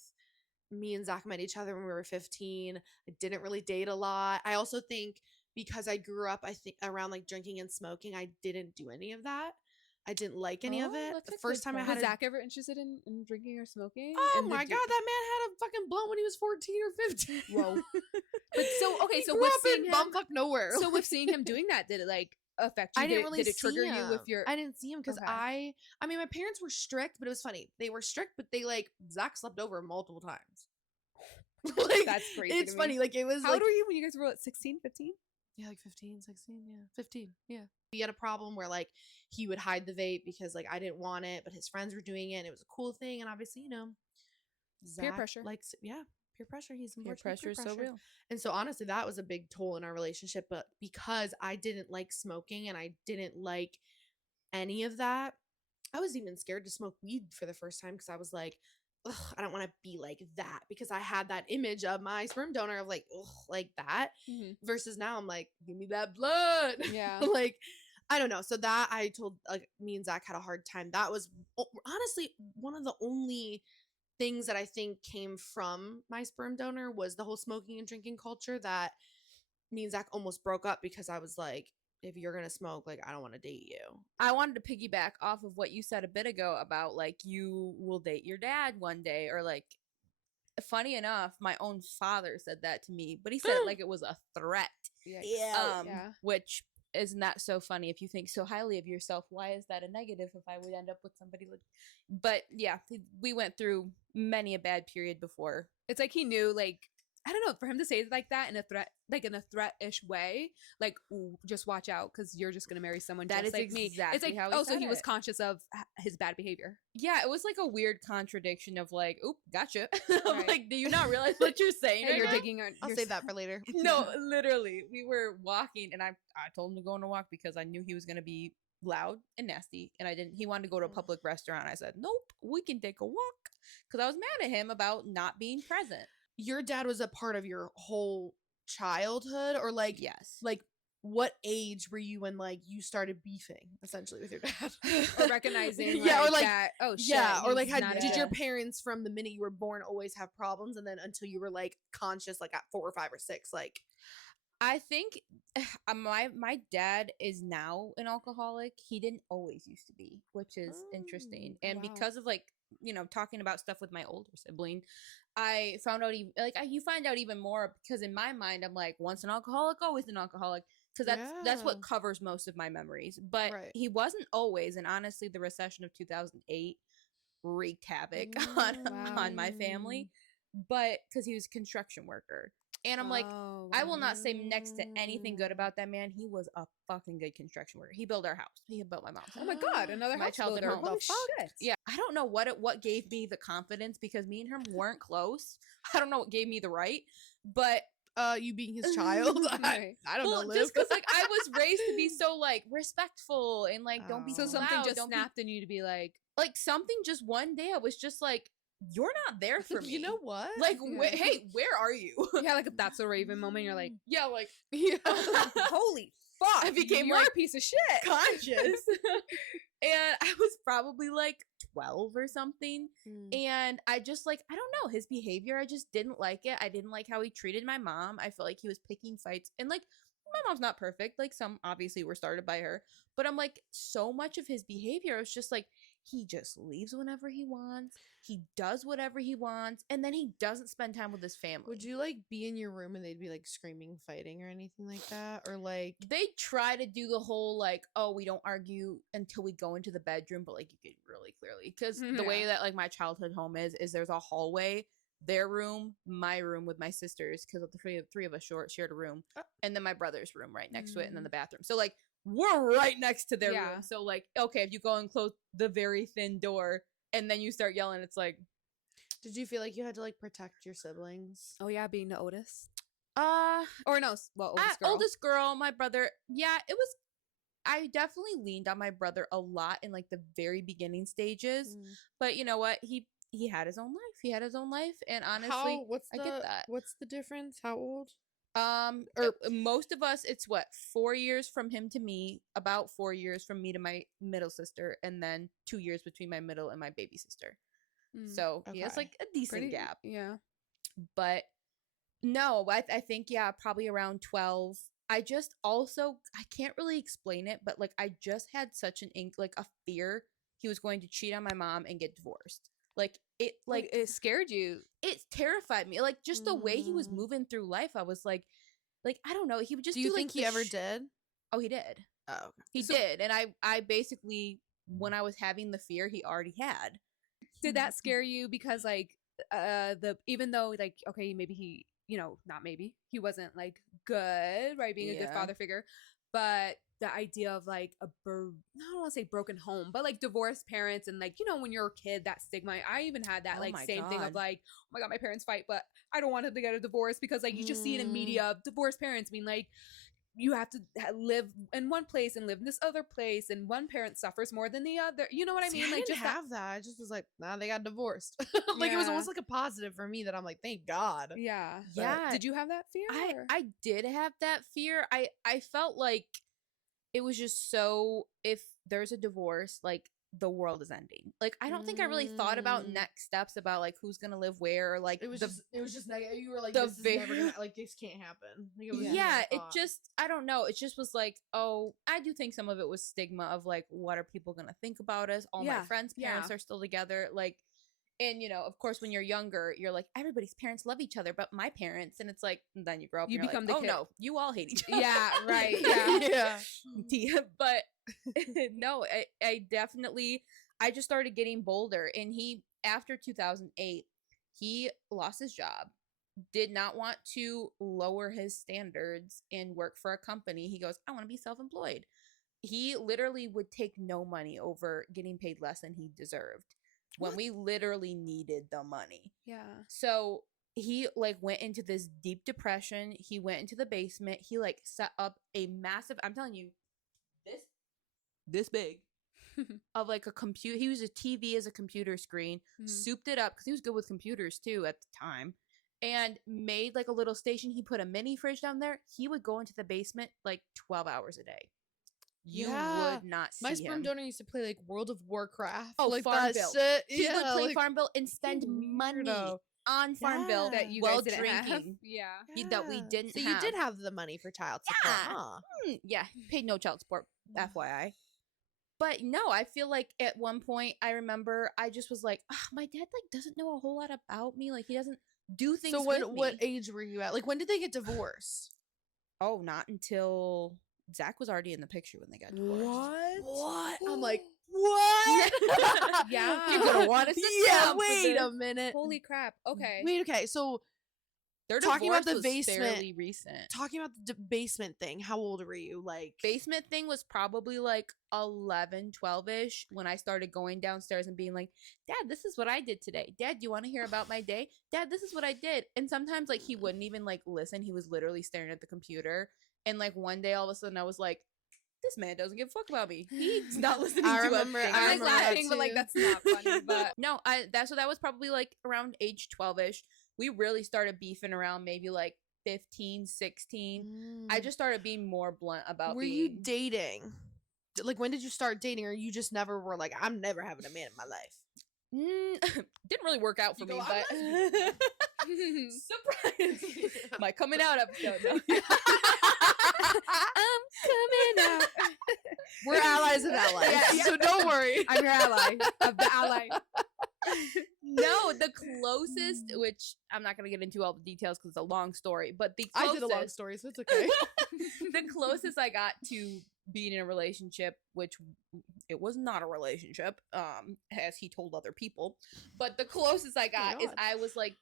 me and Zach met each other when we were 15. I didn't really date a lot. I also think because I grew up, I think around like drinking and smoking, I didn't do any of that. I didn't like any of Oh, it. that's The a first good time I point. had Was a Zach ever interested in drinking or smoking? oh And my did god, you- that man had a fucking blunt when he was 14 or 15. Whoa. But so okay, He so grew with up seeing in him, bumfuck nowhere. so with seeing him doing that, did it like affect you? I Did didn't it- really did it trigger see you with him. your? I didn't see him because Okay. I mean my parents were strict, but it was funny. They were strict, but they like Zach slept over multiple times. Like That's crazy. it's to me. funny. Like it was How like old were you when you guys were 16, 15? yeah, like 15, 16, yeah. 15. Yeah. He had a problem where like he would hide the vape because like I didn't want it, but his friends were doing it and it was a cool thing and obviously, you know, Peer Zach pressure. likes peer pressure. He's Peer unfortunately pressure is so real. And so honestly, that was a big toll in our relationship. But because I didn't like smoking and I didn't like any of that, I was even scared to smoke weed for the first time because I was like, ugh, I don't want to be like that because I had that image of my sperm donor of like, ugh, like that. Versus now I'm like, give me that blood. Yeah. Like, I don't know. So that I told like me and Zach had a hard time. That was honestly one of the only things that I think came from my sperm donor was the whole smoking and drinking culture that me and Zach almost broke up because I was like, if you're gonna smoke, like I don't want to date you. I wanted to piggyback off of what you said a bit ago about like you will date your dad one day, or like funny enough, my own father said that to me, but he said it like it was a threat. Yeah. Yeah. Yeah. Which isn't that so funny if you think so highly of yourself? Why is that a negative if I would end up with somebody like but yeah, we went through many a bad period before. It's like he knew, like, I don't know, for him to say it like that in a threat, like in a threat-ish way, like, ooh, just watch out because you're just gonna marry someone That just is like me. exactly It's like, how he oh, so said he was it. conscious of his bad behavior. Yeah, it was like a weird contradiction of like, oop, gotcha. I'm Right. like, do you not realize what you're saying? Hey, right you're now? digging on. I'll you're save s- that for later. No, literally, we were walking, and I told him to go on a walk because I knew he was gonna be loud and nasty, and I didn't. He wanted to go to a public restaurant. I said, nope, we can take a walk because I was mad at him about not being present. Your dad was a part of your whole childhood, or like Yes, like what age were you when like you started beefing essentially with your dad? or recognizing, Yeah, or, like, that, oh shit, yeah, or like he's not did a- your parents from the minute you were born always have problems, and then until you were like conscious, like at 4 or 5 or 6, like I think my dad is now an alcoholic. He didn't always used to be, which is interesting. Oh, And wow. because of like talking about stuff with my older sibling, I found out you find out even more because in my mind I'm like once an alcoholic, always an alcoholic. Because that's Yeah. what covers most of my memories. But Right. he wasn't always, and honestly, the recession of 2008 wreaked havoc on my family. But because he was a construction worker, and I'm like, Oh, I wow. will not say next to anything good about that man. He was a fucking good construction worker. He built our house. He built my mom's house. Oh my god, another My house childhood builder. home. Holy The fuck? shit. Yeah, I don't know what gave me the confidence because me and him weren't close. I don't know what gave me the right, but you being his child. Right. I don't know, Liv. just because like I was raised to be so like respectful and like don't be Oh. So too something loud, just don't be- snapped in you to be like, like something just one day I was just like, you're not there for me. You know what? like Yeah. hey, where are you? yeah, like if that's a Raven moment, you're like, Yeah, like yeah. holy fuck, I became you're like a piece of shit. conscious. And I was probably like 12 or something. And I just like, I don't know, his behavior, I just didn't like it. I didn't like how he treated my mom. I felt like he was picking fights. And like, my mom's not perfect. Like, some obviously were started by her. But I'm like, so much of his behavior was just like, he just leaves whenever he wants. He does whatever he wants. And then he doesn't spend time with his family. Would you like be in your room and they'd be like screaming, fighting, or anything like that? Or like They try to do the whole like, oh, we don't argue until we go into the bedroom, but like you get really clearly because the way Yeah. that like my childhood home is there's a hallway, their room, my room with my sisters because the three of us shared a room, and then my brother's room right next to it, and then the bathroom. So like we're right next to their Yeah. room. So like okay, if you go and close the very thin door and then you start yelling, it's like did you feel like you had to like protect your siblings? Oh yeah, being the oldest. uh Or no, well, oldest girl. oldest girl, my brother. Yeah, it was I definitely leaned on my brother a lot in like the very beginning stages. But you know what? He had his own life. He had his own life, and honestly, I get that. What's the difference? How old? Most of us, it's what, 4 years from him to me, about 4 years from me to my middle sister, and then 2 years between my middle and my baby sister. So he has Okay. like a decent gap. Yeah. But no, I think, yeah, probably around 12. I can't really explain it, but like I just had such a fear he was going to cheat on my mom and get divorced. Like it scared you. it terrified me. Like just the way he was moving through life, I was like I don't know. He would just Do you like, think he ever did? Oh, he did. Oh, okay. He did, and I basically, when I was having the fear, he already had. Did that scare you because like even though like okay maybe he not maybe he wasn't like good, right, being a good Yeah. father figure, but the idea of like I don't want to say broken home, but like divorced parents, and like when you're a kid, that stigma. I even had that Oh like my same thing of God. like, oh my God, my parents fight, but I don't want him to get a divorce, because like you just see it in media, divorced parents being like, you have to live in one place and live in this other place, and one parent suffers more than the other. You know what I mean? I Like didn't just have that. I just was like, nah, they got divorced. Like it was Yeah. almost like a positive for me that I'm like, thank God. yeah. But Yeah. did you have that fear? or- I did have that fear. I felt like it was just so, if there's a divorce, like the world is ending. Like I don't think I really thought about next steps about like who's gonna live where, or like It was just negative. You were like, the this is very- never gonna, like this can't happen. Like, it was yeah, just a it thought. just, I don't know, it just was like, oh, I do think some of it was stigma of like, what are people gonna think about us? All my Yeah, friends' parents are still together, like, and of course when you're younger, you're like, everybody's parents love each other but my parents, and it's like, and then you grow up You and you're become like, the oh kid. no, you all hate each other. Yeah, right. Yeah. yeah. But no, I definitely, I just started getting bolder, and he, after 2008, he lost his job, did not want to lower his standards and work for a company. He goes, I want to be self-employed. He literally would take no money over getting paid less than he deserved when we literally needed the money. Yeah. So he like went into this deep depression. He went into the basement. He like set up a massive, I'm telling you, this big of like a computer. He used a TV as a computer screen, souped it up because he was good with computers too at the time, and made like a little station. He put a mini fridge down there. He would go into the basement like 12 hours a day. You Yeah. would not see My sperm him. donor used to play like World of Warcraft. Oh, like Farmville. that shit. He would play like, Farmville and spend money weirdo. on Farmville Yeah. That you while guys didn't have. drinking. Yeah. That we didn't So have. you did have the money for child support, Yeah. huh? Yeah, paid no child support, FYI. But no, I feel like at one point I remember I just was like, my dad like doesn't know a whole lot about me. Like he doesn't do things So with what me. age were you at? Like when did they get divorced? Oh, not until Zach was already in the picture when they got divorced. What? I'm like, what? Yeah. You're gonna want to sit Yeah, down for wait this. a minute. Holy crap. Okay. Wait, okay. So Their talking about divorce the was basement- fairly recent. talking about the basement thing, how old were you? Like Basement thing was probably like 11, 12-ish when I started going downstairs and being like, Dad, this is what I did today. Dad, do you want to hear about my day? Dad, this is what I did. And sometimes like he wouldn't even like listen. He was literally staring at the computer. And like one day all of a sudden I was like, this man doesn't give a fuck about me. He's not listening I to remember- a thing. I I'm like remember that laughing, but like too. that's not funny. But No, that was probably like around age 12-ish. We really started beefing around maybe like 15, 16. I just started being more blunt about were being. you dating? Like when did you start dating, or you just never were like, I'm never having a man in my life? Didn't really work out for You me, go, but surprise! My coming out episode. No. I'm coming out. We're allies of allies, Yeah. so don't worry. I'm your ally of the ally. No, the closest, which I'm not gonna get into all the details because it's a long story, but the I closest, did a long story, so it's okay. the closest I got to being in a relationship, which it was not a relationship, as he told other people, but the closest I got is God. I was like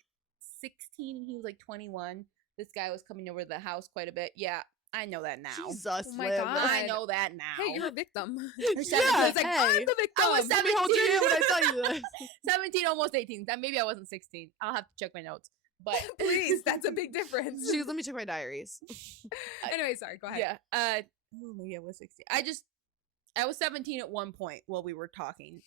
16 and he was like 21. This guy was coming over to the house quite a bit. Yeah, I know that now. Jesus, Oh my Liv. God. I know that now. Hey, you're a victim. Or 17. Yeah, It's like, hey. I'm the victim. I was Let me hold your hand when I tell you this. 17, almost 18. That maybe I wasn't 16. I'll have to check my notes. But Please, that's a big difference. She goes, let me check my diaries. Anyway, sorry. Go ahead. yeah, maybe I was 16. I just I was 17 at one point while we were talking,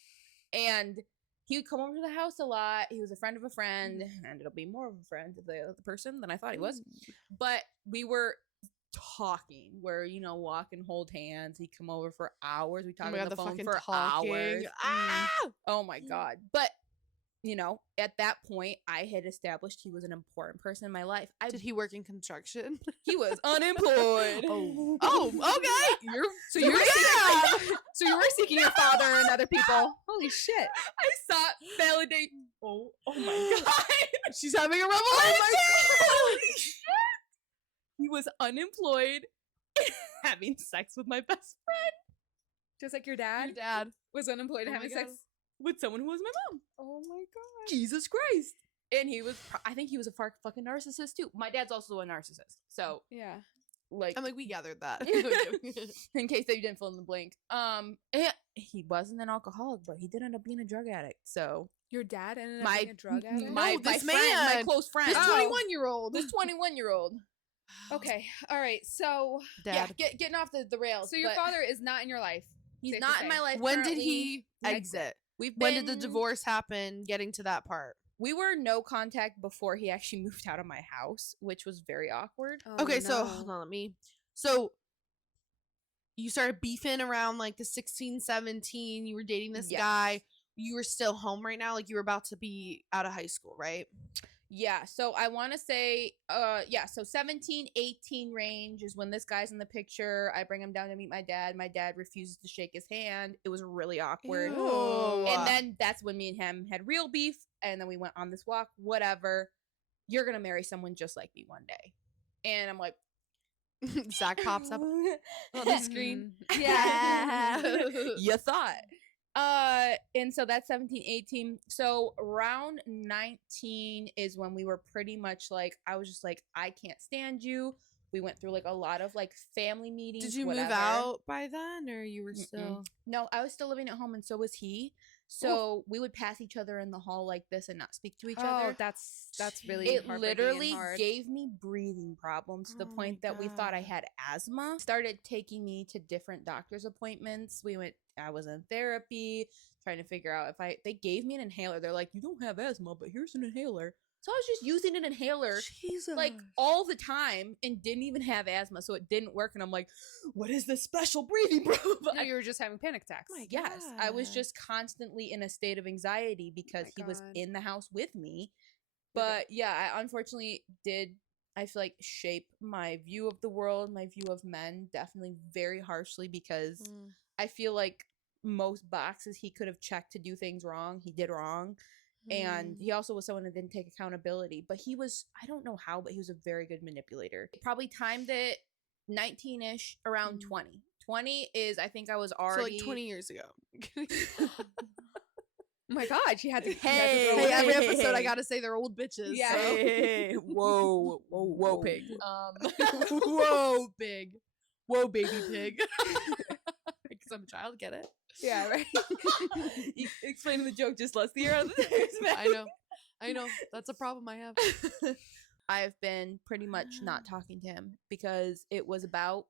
and he would come over to the house a lot. He was a friend of a friend, ended up being more of a friend of the other person than I thought he was. But we were talking, where walk and hold hands. He'd come over for hours. We talked on the phone for hours. Oh my god! But at that point, I had established he was an important person in my life. Did he work in construction? He was unemployed. Oh, okay. So you were seeking your father and other people. Holy shit! I saw validate. Oh my god! She's having a revelation. Holy shit! He was unemployed, having sex with my best friend. Just like your dad. Your dad was unemployed and having sex with someone who was my mom. Oh my god. Jesus Christ. And I think he was a fucking narcissist too. My dad's also a narcissist. So, yeah. I'm like, we gathered that. In case that you didn't fill in the blank. He wasn't an alcoholic, but he did end up being a drug addict. So, your dad ended up being a drug addict? My close friend. This 21-year-old. This 21-year-old. Okay. All right. So, Dad. Yeah, getting off the rails. So your father is not in your life. He's not in my life. When currently. did he exit? When did the divorce happen? Getting to that part. We were no contact before he actually moved out of my house, which was very awkward. Oh, okay, so hold on, So you started beefing around like the 16, 17. You were dating this guy. You were still home right now, like you were about to be out of high school, right? Yeah, so I want to say, so 17, 18 range is when this guy's in the picture. I bring him down to meet my dad. My dad refuses to shake his hand. It was really awkward. Ew. And then that's when me and him had real beef, and then we went on this walk, whatever. You're going to marry someone just like me one day. And I'm like, Zach pops up on the screen. Yeah. You thought. And so that's 17, 18. So around 19 is when we were pretty much like, I was just like, I can't stand you. We went through like a lot of like family meetings. Did you move out by then, or you were still? No, I was still living at home, and so was he. So we would pass each other in the hall like this and not speak to each other. That's really it heartbreaking literally and hard. gave me breathing problems to the point that we thought I had asthma. Started taking me to different doctor's appointments. I was in therapy trying to figure out they gave me an inhaler. They're like, you don't have asthma, but here's an inhaler. So I was just using an inhaler like all the time and didn't even have asthma, so it didn't work. And I'm like, what is this special breathing, bro? No, you were just having panic attacks. Yes, I was just constantly in a state of anxiety because he was in the house with me. But yeah, I unfortunately I feel like shape my view of the world, my view of men definitely very harshly, because I feel like most boxes he could have checked to do things wrong, he did wrong. And he also was someone that didn't take accountability. But he was, I don't know how, but he was a very good manipulator. Probably timed it 19-ish, around 20. 20 is, I think I was already... So like 20 years ago. Oh my god, she had to... Hey, every episode I gotta say they're old bitches. Yeah. So. Hey, whoa, pig. Whoa, pig. Whoa, baby pig. Because I'm a child, get it? Yeah, right. Explaining the joke just lets the air out of the tires. I know. That's a problem I have. I've been pretty much not talking to him because I was about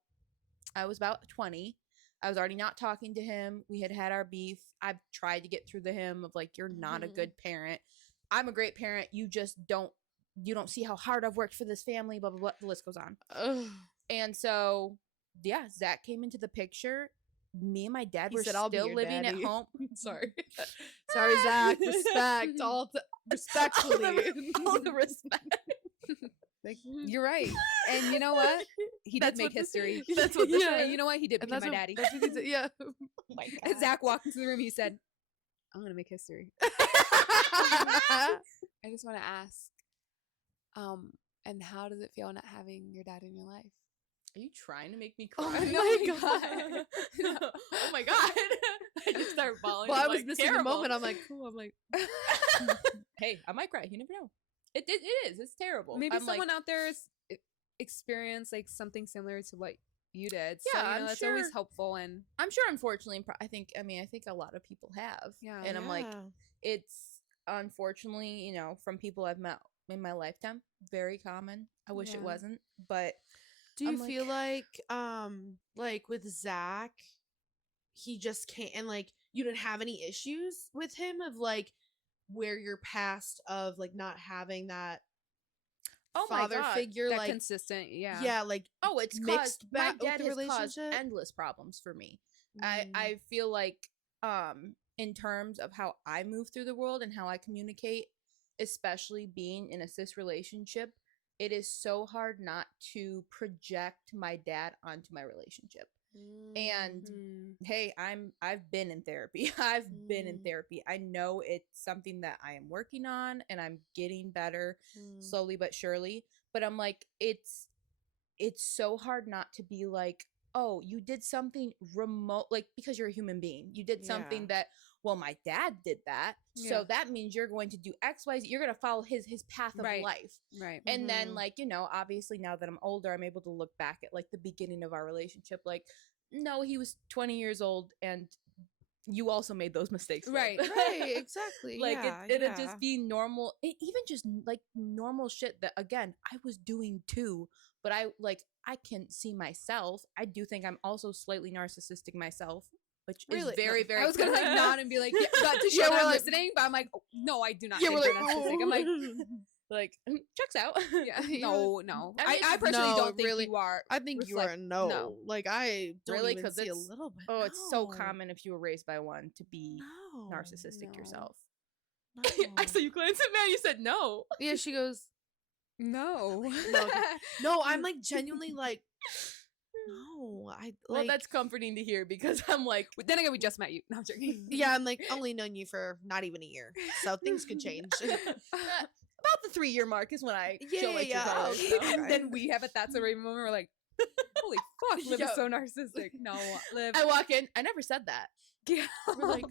20. I was already not talking to him. We had our beef. I've tried to get through to him of like, you're not a good parent. I'm a great parent. You don't see how hard I've worked for this family, blah, blah, blah. The list goes on. And so, yeah, Zach came into the picture. Me and my dad were still living at home. Sorry, Zach. Respect. Respectfully. all the respect. Like, you're right. And you know what? He did make history. That's what And you know what? He did become my daddy. That's what he did. Yeah. Oh my God. And Zach walked into the room. He said, I'm going to make history. I just want to ask, and how does it feel not having your dad in your life? Are you trying to make me cry? Oh my God. No. Oh my God. I just started bawling. Well, I'm I was like, missing terrible. the moment. I'm like, cool. I'm like, hey, I might cry. You never know. It is. It's terrible. Maybe I'm someone like, out there has experienced like something similar to what you did. So, Yeah, I'm that's sure. always helpful. And I'm sure, unfortunately, I think a lot of people have. Yeah. And I'm like, it's unfortunately, from people I've met in my lifetime, very common. I wish it Yeah. wasn't, but do you I'm feel like with Zach, he just can't, and like you didn't have any issues with him of like where you're past of like not having that Oh my father God, figure, that like consistent, yeah. yeah, like Oh, it's mixed caused my back with dad the has caused relationship. endless problems for me. Mm. I feel like in terms of how I move through the world and how I communicate, especially being in a cis relationship, it is so hard not to project my dad onto my relationship. And Mm. hey, I've been in therapy. I've been in Mm. therapy. I know it's something that I am working on and I'm getting better Mm. slowly but surely. But I'm like, it's so hard not to be like, oh, you did something remote, like, because you're a human being. You did something Yeah. that, well, my dad did that. Yeah. So that means you're going to do X, Y, Z. You're going to follow his path of Right. life. Right. And then, Mhm. like, you know, obviously now that I'm older, I'm able to look back at like the beginning of our relationship. Like, no, he was 20 years old and you also made those mistakes. Right. Right, exactly. Like yeah, it'd yeah. just be normal, even just like normal shit that again I was doing too, but I can see myself. I do think I'm also slightly narcissistic myself, which Really? is very, No, very I was gonna like nod and be like, yeah, not to show Yeah, that we're I'm like- listening, but I'm like, oh, no, I do not Yeah, think we're you're like, narcissistic. I'm like, like checks out. yeah, You're no, no. I mean, I personally no, don't think really, you are. I think you are reflect- a no. no. Like I don't Really? even 'Cause see a it's- little bit. Oh, it's so No. common if you were raised by one to be No. narcissistic no. yourself. No. I saw you glance at me. You said no. Yeah, she goes. No. No, okay. No, I'm like genuinely like. No, I Well, like. that's comforting to hear because I'm like, But then again, we just met you. No, I'm joking. Yeah, I'm like only known you for not even a year, so things could change. about the 3-year mark is when I Yeah, show my true yeah, colors. okay. so. And then we have a that's a Raven moment. We're like, holy fuck, Liv Yo. is so narcissistic. No, Liv. I walk in. I never said that. Yeah. We're like,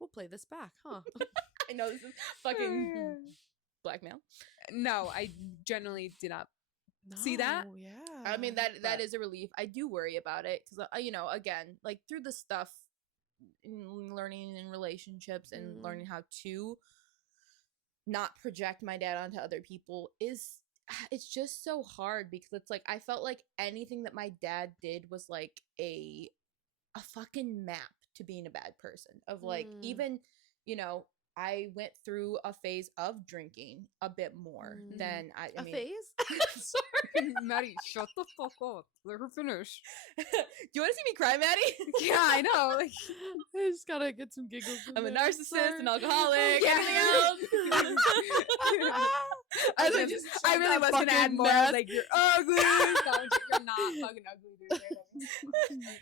we'll play this back, huh? I know this is fucking blackmail. No, I generally did not. See that? No, Yeah. I mean that but- is a relief. I do worry about it because you know, again, like through the stuff in learning in relationships and learning how to not project my dad onto other people is it's just so hard because it's like I felt like anything that my dad did was like a fucking map to being a bad person of like Mm. even, you know, I went through a phase of drinking a bit more Mm. than I a mean, phase. sorry. Maddie, shut the fuck up. Let her finish. Do you want to see me cry, Maddie? Yeah, I know. Like, I just gotta get some giggles. in I'm a there. narcissist, Sorry. an alcoholic, Yeah. anything else? I, was like, just I shut really that was gonna add fucking more. I was mess. like, you're ugly. No, you're not fucking ugly, dude.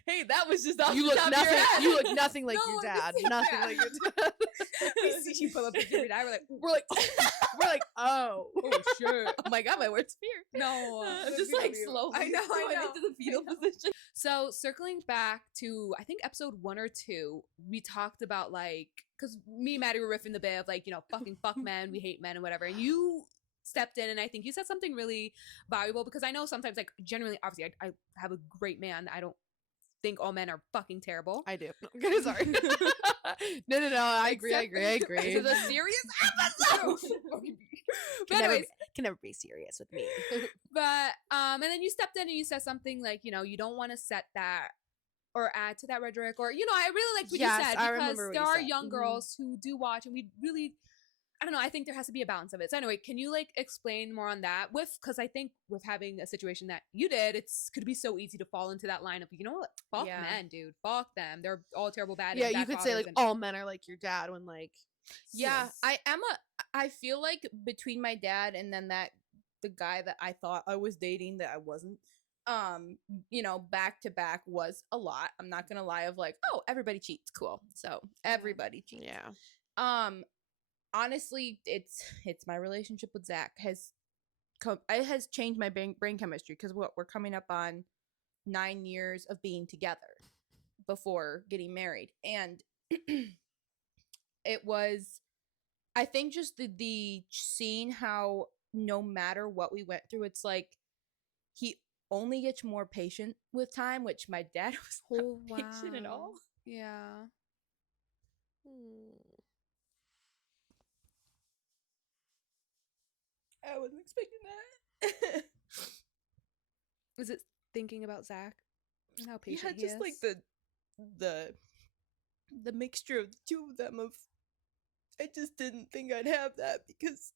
Hey, that was just off You the look top nothing. of your head. You look nothing like No, your I'm just dad. saying Nothing that. like your dad. We see you pull up a picture of your dad. We're like, We're like, oh. oh shit. Oh my god, my worst fear. No, I'm just like slowly I know, going into the fetal position. So circling back to I think episode 1 or 2, we talked about like because me and Maddie were riffing the bit of like, you know, fucking fuck men, we hate men and whatever. And you stepped in and I think you said something really valuable because I know sometimes like genuinely obviously I have a great man. I don't think all men are fucking terrible. I do. Okay, sorry. no. I agree. This is a serious episode. But anyways, can never be serious with me. but and then you stepped in and you said something like, you know, you don't want to set that or add to that rhetoric or, you know, I really liked what Yes, you said I because remember what there you are said. young Mhm. girls who do watch and we really I don't know, I think there has to be a balance of it. So anyway, can you like explain more on that with because I think with having a situation that you did, it's could be so easy to fall into that line of, you know what, fuck Yeah. men, dude, fuck them, they're all terrible bad Yeah, and you bad could say like fathers and- all men are like your dad when like. Yeah, Yes. I feel like between my dad and then the guy that I thought I was dating that I wasn't, you know, back to back was a lot. I'm not gonna lie of like, oh, everybody cheats, cool. So everybody cheats. Yeah. Honestly, it's my relationship with Zach it has changed my brain chemistry because we're coming up on 9 years of being together before getting married, and it was, I think, just the seeing how no matter what we went through, it's like he only gets more patient with time, which my dad was not patient at all. Yeah. I wasn't expecting that. Is it thinking about Zach and how Yeah, patient he just is? like the the mixture of the two of them. Of I just didn't think I'd have that because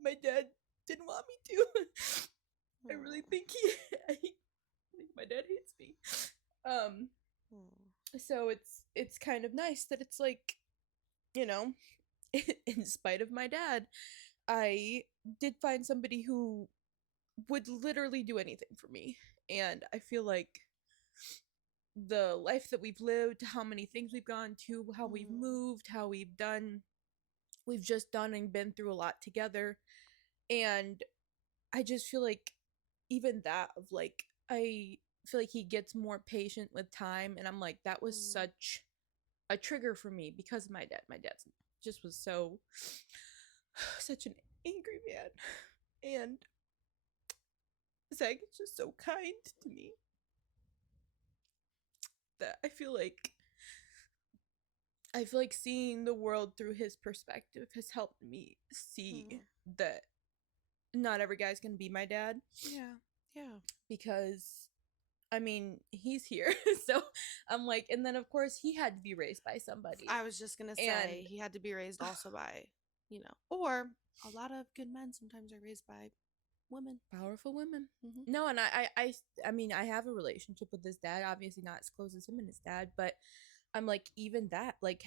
my dad didn't want me to. I really think I think my dad hates me. So it's kind of nice that it's like, you know, in spite of my dad, I did find somebody who would literally do anything for me. And I feel like the life that we've lived, how many things we've gone to, how we've moved, how we've just done and been through a lot together. And I just feel like even that of like, I feel like he gets more patient with time. And I'm like, that was such a trigger for me because of my dad. My dad just was such an angry man. And Zach is just so kind to me that I feel like seeing the world through his perspective has helped me see that not every guy's gonna be my dad. Yeah. Because I mean, he's here. So I'm like, and then of course he had to be raised by somebody. I was just gonna say And- he had to be raised also by, or a lot of good men sometimes are raised by women. Powerful women. No, and I mean, I have a relationship with his dad, obviously not as close as him and his dad, but I'm like, even that, like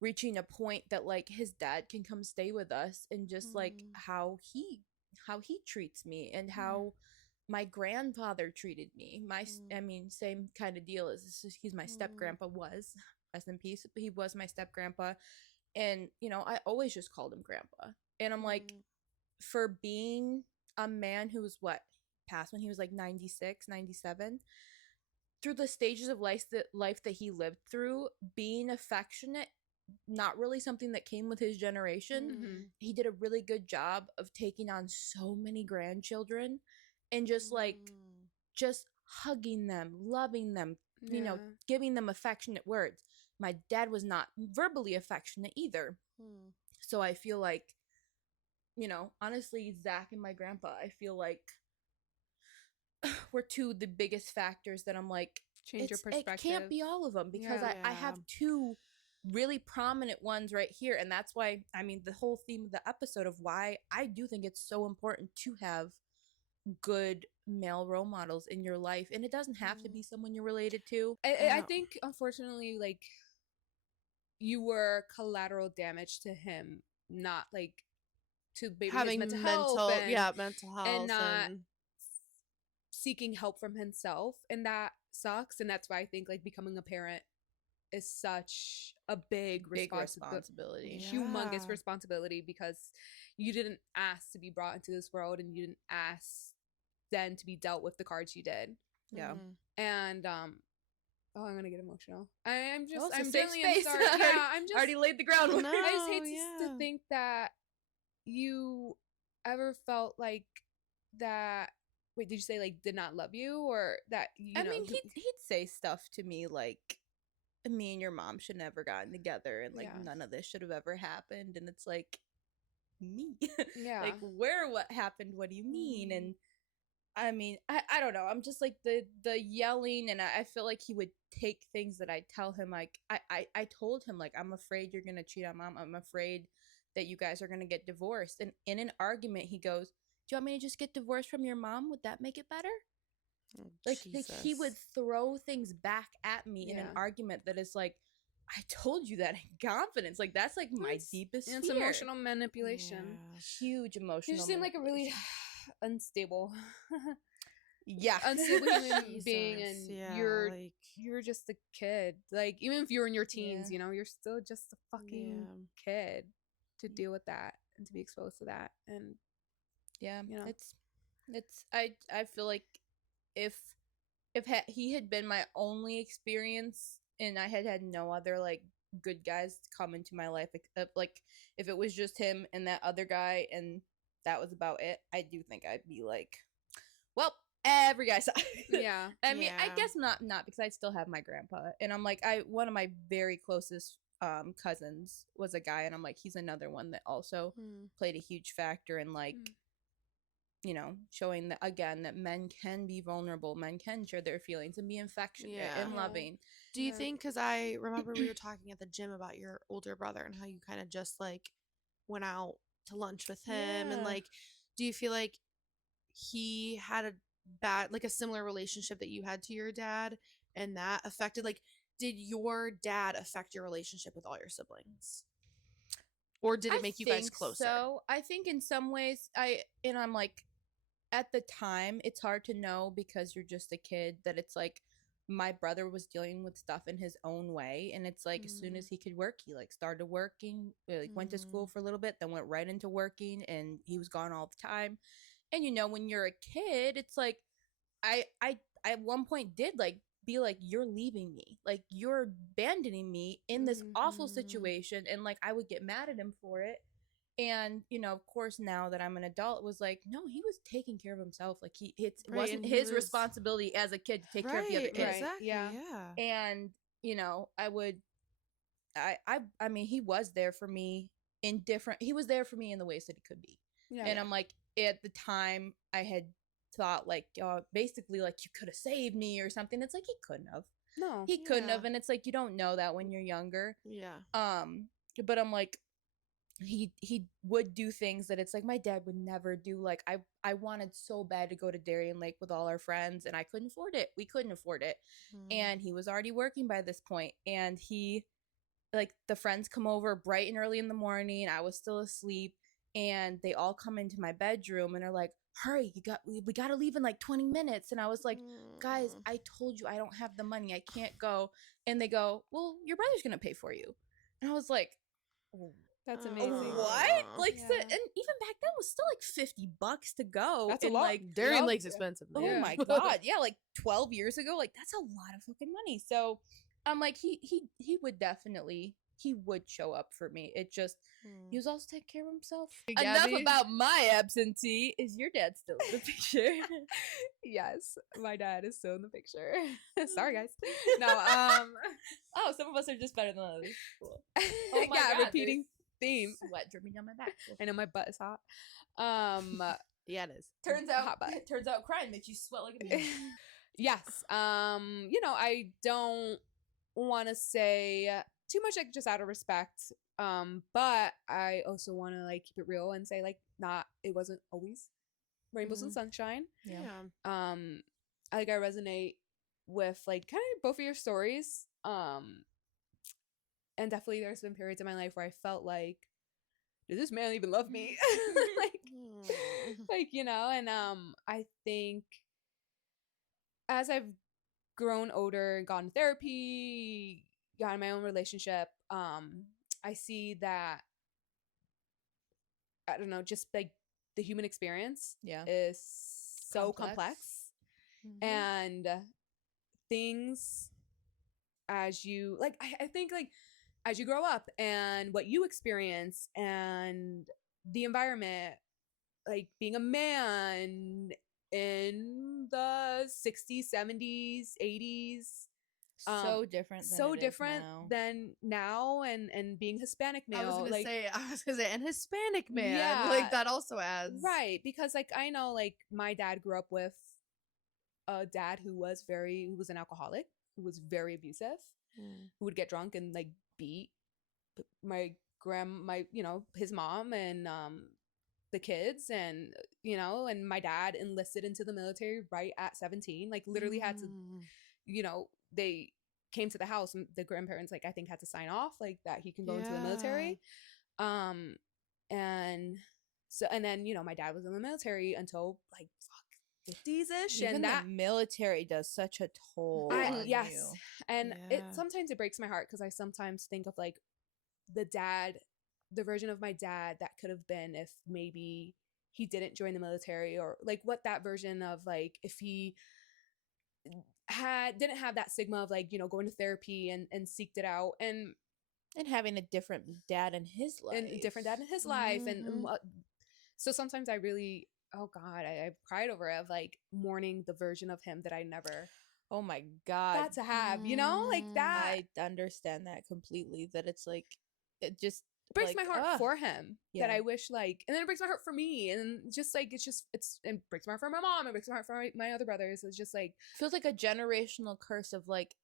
reaching a point that like his dad can come stay with us, and just like how he treats me, and how my grandfather treated me. I mean, same kind of deal. He's my step grandpa, was, rest in peace, but he was my step grandpa. And I always just called him grandpa. And I'm like, for being a man who was passed when he was like 96, 97, through the stages of life that he lived through, being affectionate, not really something that came with his generation. He did a really good job of taking on so many grandchildren, and just just hugging them, loving them, giving them affectionate words. My dad was not verbally affectionate either. So I feel like, honestly, Zach and my grandpa, I feel like were two of the biggest factors that I'm like, Change your perspective. It can't be all of them, because Yeah. I have two really prominent ones right here. And that's why, I mean, the whole theme of the episode of why I do think it's so important to have good male role models in your life. And it doesn't have to be someone you're related to. I think, unfortunately, like, you were collateral damage to him, not like to maybe Having his mental health mental health, and not seeking help from himself, and that sucks. And that's why I think like becoming a parent is such a big responsibility, humongous responsibility, because you didn't ask to be brought into this world, and you didn't ask then to be dealt with the cards you did. And I'm gonna get emotional. I'm safe really space. sorry. Yeah, I'm just already laid the groundwork. No, I just hate to think that you ever felt like that. Wait, did you say like did not love you, or that you I know, mean, he'd say stuff to me like, me and your mom should never gotten together, and like none of this should have ever happened. And it's like, me? Like, what happened? What do you mean? And I mean, I don't know. I'm just like the yelling, and I feel like he would take things that I tell him. Like I told him, like, I'm afraid you're gonna cheat on mom. I'm afraid that you guys are gonna get divorced. And in an argument, he goes, "Do you want me to just get divorced from your mom? Would that make it better?" Like he would throw things back at me in an argument that is like, I told you that in confidence. Like, that's like my deepest fear. It's emotional manipulation. Huge emotional. You seem like a really unstable, unstable human being, and you're just a kid. Like, even if you're in your teens, you're still just a fucking kid to deal with that and to be exposed to that. And it's I feel like if he had been my only experience, and I had no other like good guys come into my life, except like if it was just him and that other guy, and that was about it, I do think I'd be like, well, every guy sucks. I mean, I guess not because I still have my grandpa, and I'm like, one of my very closest cousins was a guy, and I'm like, he's another one that also played a huge factor in like showing that again that men can be vulnerable, men can share their feelings and be affectionate Yeah. and Yeah. loving. Do you Yeah. think, because I remember we were talking at the gym about your older brother and how you kind of just like went out to lunch with him and Yeah. like, do you feel like he had a bad, like a similar relationship that you had to your dad and that affected, like, did your dad affect your relationship with all your siblings? Or did it make you guys think closer? So I think in some ways I'm like, at the time it's hard to know because you're just a kid, that it's like my brother was dealing with stuff in his own way, and it's like as soon as he could work, he like started working, like went to school for a little bit, then went right into working, and he was gone all the time. And when you're a kid, it's like I at one point did like be like, you're leaving me, like you're abandoning me in this awful situation, and like I would get mad at him for it. And of course, now that I'm an adult, it was like, no, he was taking care of himself. Like it Right, wasn't and he his was- responsibility as a kid to take care of the other Right, kids. Right, exactly. yeah. Yeah. And I would, I mean, he was there for me he was there for me in the ways that he could be. Yeah. And I'm like, at the time I had thought like, basically like, you could have saved me or something. It's like, he couldn't have. No. He couldn't Yeah. have. And it's like, you don't know that when you're younger. Yeah. But I'm like, he would do things that it's like my dad would never do. Like I wanted so bad to go to Darien Lake with all our friends, and I couldn't afford it. We couldn't afford it. And he was already working by this point, and he, like, the friends come over bright and early in the morning. I was still asleep, and they all come into my bedroom and are like, hurry, we got to leave in like 20 minutes. And I was like, guys, I told you I don't have the money, I can't go. And they go, well, your brother's gonna pay for you. And I was like, That's Oh, amazing. what? Like, Yeah. and even back then was still like $50 to go. That's a and lot. like Darien love- Lake's expensive. Oh man. my god, yeah, like 12 years ago, like that's a lot of fucking money. So I'm like, he would definitely, he would show up for me. It just, he was also taking care of himself. Hey, Enough Gabby? about my absentee. Is your dad still in the picture? Yes, my dad is still in the picture. Sorry, guys. No, Oh, some of us are just better than others. Cool. yeah, repeating theme. Sweat dripping down my back. I know my butt is hot. Yeah, it is. Turns Hot butt. out crying makes you sweat like a bee. Yes. I don't want to say too much, like, just out of respect. But I also want to like keep it real and say, like, it wasn't always rainbows and sunshine. Yeah. I resonate with like kind of both of your stories. And definitely there's been periods in my life where I felt like, does this man even love me? And I think as I've grown older and gone to therapy, gotten my own relationship, I see that, I don't know, just like the human experience Yeah. is so complex. Mm-hmm. And things, as you like, I think like as you grow up and what you experience and the environment, like being a man in the 60s, 70s, 80s, So different than now, and being Hispanic male. I was gonna like, say, and Hispanic man, Yeah. like that also adds. right, because like I know, like, my dad grew up with a dad who was an alcoholic, who was very abusive, who would get drunk and like beat his mom and the kids, and and my dad enlisted into the military right at 17, like literally had to, they came to the house and the grandparents, like, I think had to sign off like that he can go into the military. And so, and then my dad was in the military until like 50s-ish. Even And that the military does such a toll on yes. you. And Yeah. sometimes it breaks my heart because I sometimes think of like the version of my dad that could have been if maybe he didn't join the military, or like what that version of, like, if he didn't have that stigma of like going to therapy and seeked it out, and having a different dad in his life. and a different dad in his life. And Mhm. so sometimes I really, oh god, I've cried over it, of like mourning the version of him that I never Oh my god. got to have, like that. I understand that completely. That it's like, it just, It breaks like, my heart ugh. for him that Yeah. I wish like, and then it breaks my heart for me, and just like it breaks my heart for my mom, it breaks my heart for my other brothers. It's just like Feels like a generational curse of like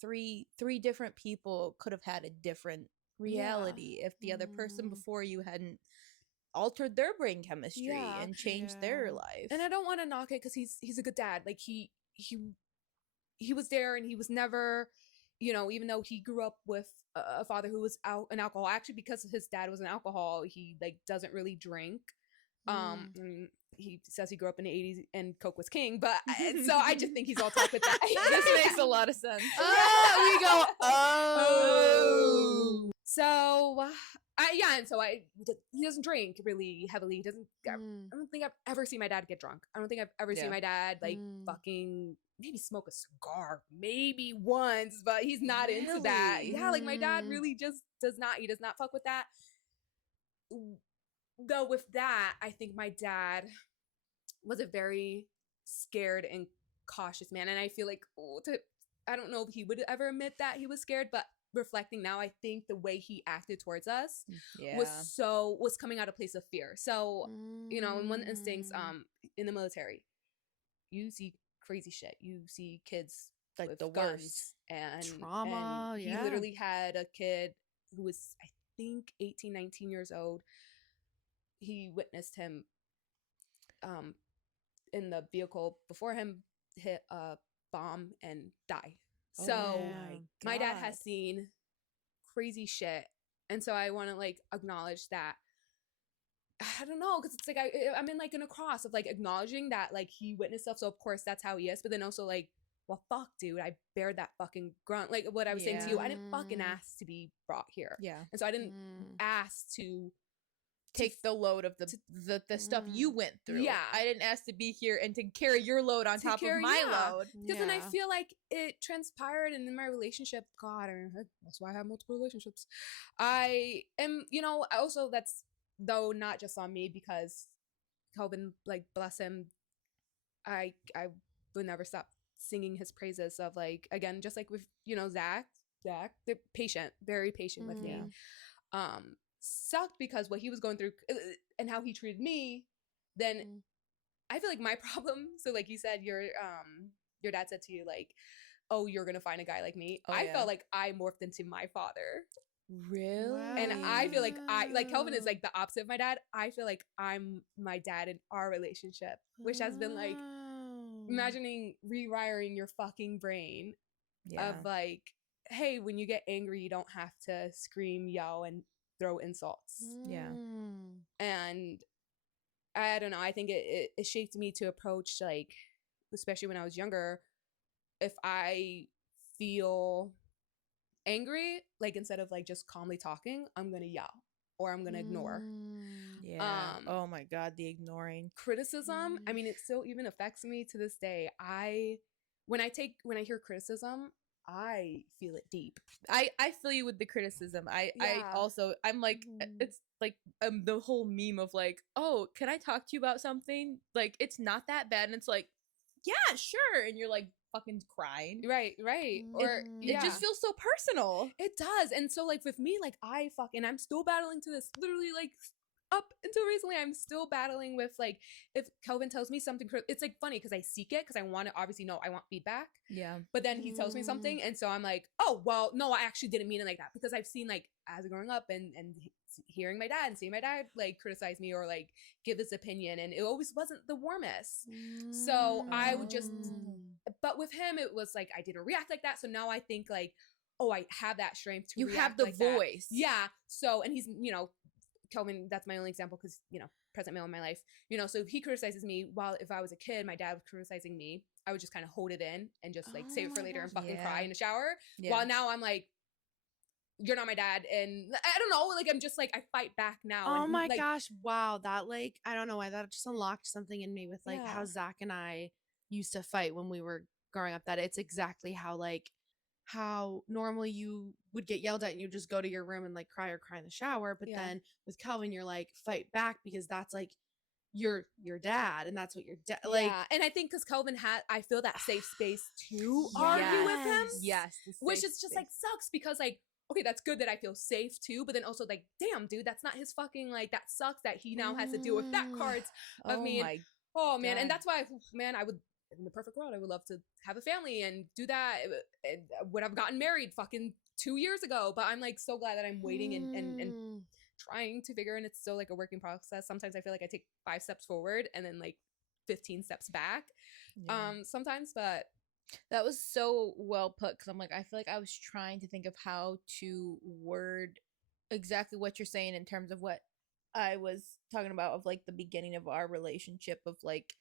three different people could have had a different reality if the other person before you hadn't altered their brain chemistry Yeah. and changed their Yeah. life. and I don't want to knock it because he's a good dad. Like he was there, and he was never, even though he grew up with a father who was an alcohol, actually because his dad was an alcohol, he like doesn't really drink. And he says he grew up in the 80s and Coke was king, but so I just think he's all talk with that. This makes a lot of sense. We go, Oh. So and so he doesn't drink really heavily. He doesn't. I don't think I've ever seen my dad get drunk. I don't think I've ever seen my dad like fucking maybe smoke a cigar, maybe once, but he's not into that. Really? Yeah, like my dad really just does not. He does not fuck with that. Though with that, I think my dad was a very scared and cautious man, and I feel like I don't know if he would ever admit that he was scared, but reflecting now, I think the way he acted towards us was coming out of a place of fear. So in one instance, in the military, you see crazy shit. You see kids Like with the guns worst. and Trauma, and he yeah. literally had a kid who was, I think, 18, 19 years old. He witnessed him in the vehicle before him hit a bomb and die. Oh So my my dad God. has seen crazy shit, and so I want to like acknowledge that. I don't know, because it's like I'm in like in a cross of like acknowledging that like he witnessed stuff, so of course that's how he is, but then also like, well, fuck, dude, I bared that fucking grunt. Like what I was saying to you, I didn't fucking ask to be brought here, Yeah. and so I didn't ask to Take the load of the stuff you went through. Yeah. I didn't ask to be here and to carry your load on To top carry- of my yeah. load. Because then I feel like it transpired, and in my relationship, God, that's why I have multiple relationships. I am, also that's though not just on me, because Calvin, like bless him, I would never stop singing his praises of like, again, just like with Zach, they're patient, very patient with me. Sucked because what he was going through and how he treated me, then I feel like my problem, so like you said, your dad said to you like, oh, you're gonna find a guy like me. I felt like I morphed into my father. Really? And I feel like Kelvin is like the opposite of my dad. I feel like I'm my dad in our relationship, which has been like imagining rewiring your fucking brain of like, hey, when you get angry, you don't have to scream, yell, and throw insults. Yeah. And I don't know, I think it shaped me to approach, like, especially when I was younger, if I feel angry, like instead of like just calmly talking, I'm gonna yell or I'm gonna ignore. Yeah. Oh my God, the ignoring. Criticism, I mean, it still even affects me to this day. When I hear criticism, I feel it deep. I feel you with the criticism. I'm like, it's like the whole meme of like, oh, can I talk to you about something? Like, it's not that bad. And it's like, yeah, sure. And you're like fucking crying. Right. Or It just feels so personal. It does. And so like with me, like and I'm still battling to this, literally like up until recently, I'm still battling with like, if Kelvin tells me something, it's like funny because I seek it because I want to obviously know, I want feedback. Yeah. But then he tells me something, and so I'm like, oh, well, no, I actually didn't mean it like that, because I've seen like as growing up and hearing my dad and seeing my dad like criticize me or like give this opinion, and it always wasn't the warmest. So I would just, but with him, it was like I didn't react like that. So now I think like, oh, I have that strength to react have the like that. voice. Yeah. So, and he's, Kelvin, that's my only example because, present male in my life, so if he criticizes me, while if I was a kid, my dad was criticizing me, I would just kind of hold it in and just like save it for later and fucking cry in the shower. Yeah. While now I'm like, you're not my dad. And I don't know, like, I'm just like, I fight back now. Oh and, my like, gosh. Wow. That like, I don't know why that just unlocked something in me with like Yeah. how Zach and I used to fight when we were growing up, that it's exactly how normally you would get yelled at and you just go to your room and like cry in the shower. But Yeah. then with Kelvin, you're like fight back because that's like your dad, and that's what your dad like. yeah. And I think because Kelvin I feel that safe space to argue with him. Yes. Which is just like sucks because like, okay, that's good that I feel safe too, but then also like, damn, dude, that's not his fucking, like, that sucks that he now has to deal with that cards of Oh me. And, my oh man, and God. that's why, man, I would, in the perfect world, I would love to have a family and do that. And would have gotten married fucking 2 years ago, but I'm like so glad that I'm waiting and trying to figure, and it's still like a working process. Sometimes I feel like I take 5 steps forward and then like 15 steps back. Sometimes, but that was so well put, because I'm like, I feel like I was trying to think of how to word exactly what you're saying in terms of what I was talking about, of like the beginning of our relationship, of like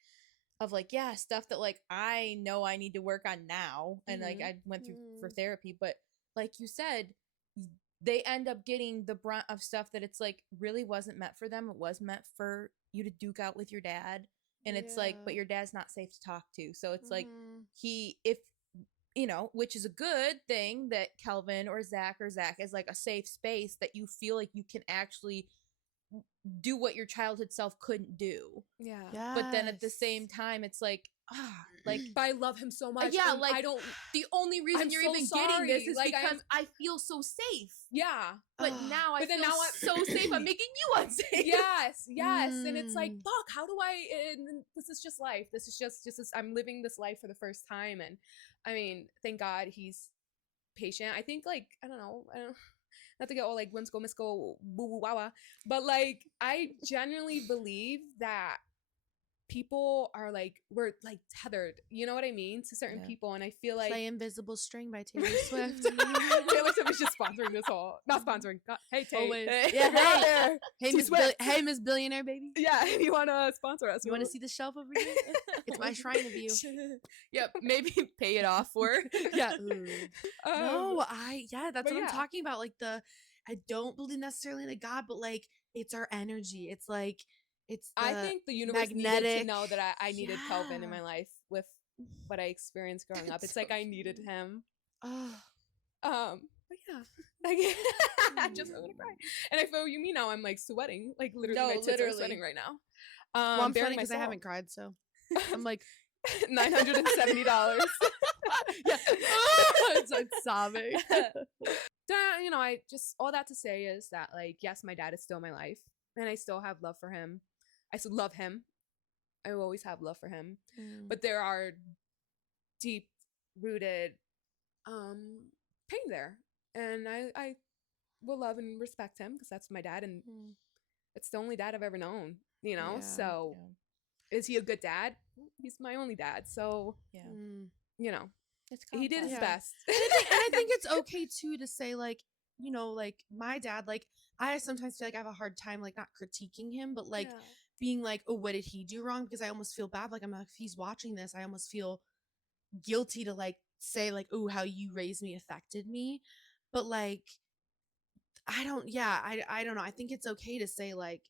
yeah, stuff that like I know I need to work on now, and like I went through for therapy, but like you said, they end up getting the brunt of stuff that it's like really wasn't meant for them. It was meant for you to duke out with your dad, and it's like, but your dad's not safe to talk to, so it's like if you know, which is a good thing that Kelvin or Zach is like a safe space that you feel like you can actually do what your childhood self couldn't do. But then at the same time, it's like, like, but I love him so much. yeah, and like, I don't. the only reason I'm you're so even getting this sorry. is Like, because I feel so safe. Yeah, But now I But then feel now I'm- so safe. I'm making you unsafe. yes, and it's like, fuck, how do I? And this is just life. This is just I'm living this life for the first time, and I mean, thank God he's patient. I think, like, I don't know, not to get all like whimsical, mystical, woo woo wah, but like, I genuinely believe that people are like, we're like tethered, you know what I mean, to certain people, and I feel like Play Invisible String by Taylor Swift. Taylor Swift is just sponsoring this whole, not sponsoring. God, hey Tay, Always. Yeah, Hey. there. Hey, Miss hey, Miss Billionaire, baby. yeah, if you want to sponsor us, You want to see the shelf over here? It's my shrine of you. Yep, maybe pay it off for. Yeah. Um, No, that's but what I'm yeah. talking about. Like, I don't believe necessarily in a God, but like, it's our energy. It's like, it's I think the universe needed to magnetic- know that I needed Kelvin in Yeah. my life with what I experienced growing up. It's So like I needed him. Oh, But yeah, like, I'm gonna cry, and I feel you mean now. I'm like sweating, like literally, No, my tits literally. are sweating right now. well, I'm bearing funny because I myself. haven't cried, so I'm like, $970. yeah, it's like sobbing. You know, I just, all that to say is that, like, yes, my dad is still my life, and I still have love for him. I still love him. I will always have love for him, but there are deep rooted pain there, and I will love and respect him because that's my dad, and it's the only dad I've ever known, you know. Yeah. So is he a good dad? He's my only dad, so you know, he did his best. And I think it's okay too to say, like, you know, like, my dad, like, I sometimes feel like I have a hard time, like, not critiquing him, but like being like, oh, what did he do wrong? Because I almost feel bad. Like, I'm like, if he's watching this, I almost feel guilty to like say like, oh, how you raised me affected me. But like, I don't know. I think it's okay to say, like,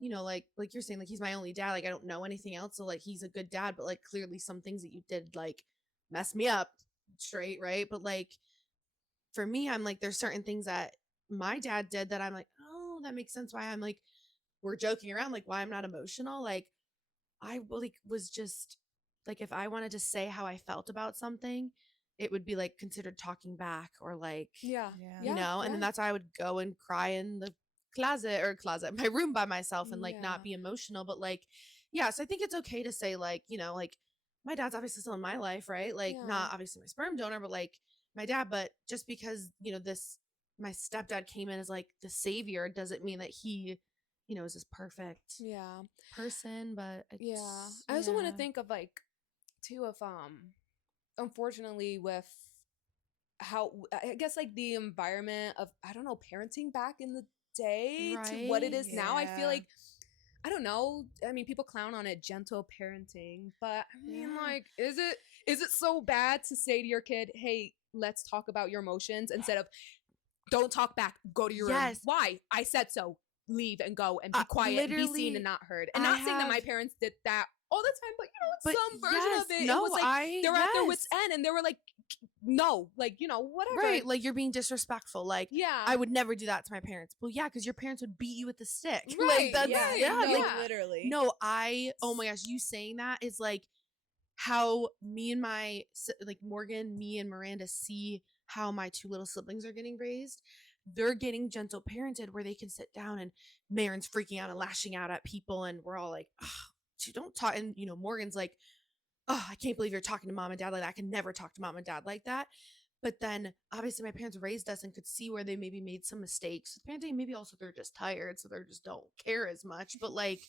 you know, like you're saying, like, he's my only dad. Like, I don't know anything else. So like, he's a good dad, but like, clearly some things that you did like mess me up straight. Right. But like, for me, I'm like, there's certain things that my dad did that I'm like, oh, that makes sense why I'm like, we're joking around, like, why I'm not emotional. Like, I really was just like, if I wanted to say how I felt about something, it would be like considered talking back, or like, you know, and then that's why I would go and cry in the my room by myself, and like not be emotional. But like, so I think it's okay to say, like, you know, like, my dad's obviously still in my life, right? Like, not obviously my sperm donor, but like my dad. But just because, you know, my stepdad came in as like the savior doesn't mean that he, you know, is this perfect person. But I also want to think of like too of unfortunately with how, I guess, like the environment of, I don't know, parenting back in the day to what it is now. I feel like, I don't know, I mean, people clown on it, gentle parenting, but I mean, like, is it so bad to say to your kid, hey, let's talk about your emotions, instead of don't talk back, go to your room? Why? I said so. Leave and go and be quiet and be seen and not heard. And not saying that my parents did that all the time, but you know, in some version of it, it was like they're at their wits' end, and they were like, no, like, you know, whatever. Right, like, you're being disrespectful. Like, I would never do that to my parents. Well, yeah, because your parents would beat you with a stick. Right, Like, that's, like, literally. No, oh my gosh, you saying that is like how me and Morgan, me and Miranda see how my two little siblings are getting raised. They're getting gentle parented where they can sit down and Marin's freaking out and lashing out at people. And we're all like, oh, don't talk. And, Morgan's like, oh, I can't believe you're talking to mom and dad like that. I can never talk to mom and dad like that. But then obviously my parents raised us and could see where they maybe made some mistakes with parenting. Maybe also they're just tired, so they just don't care as much. But like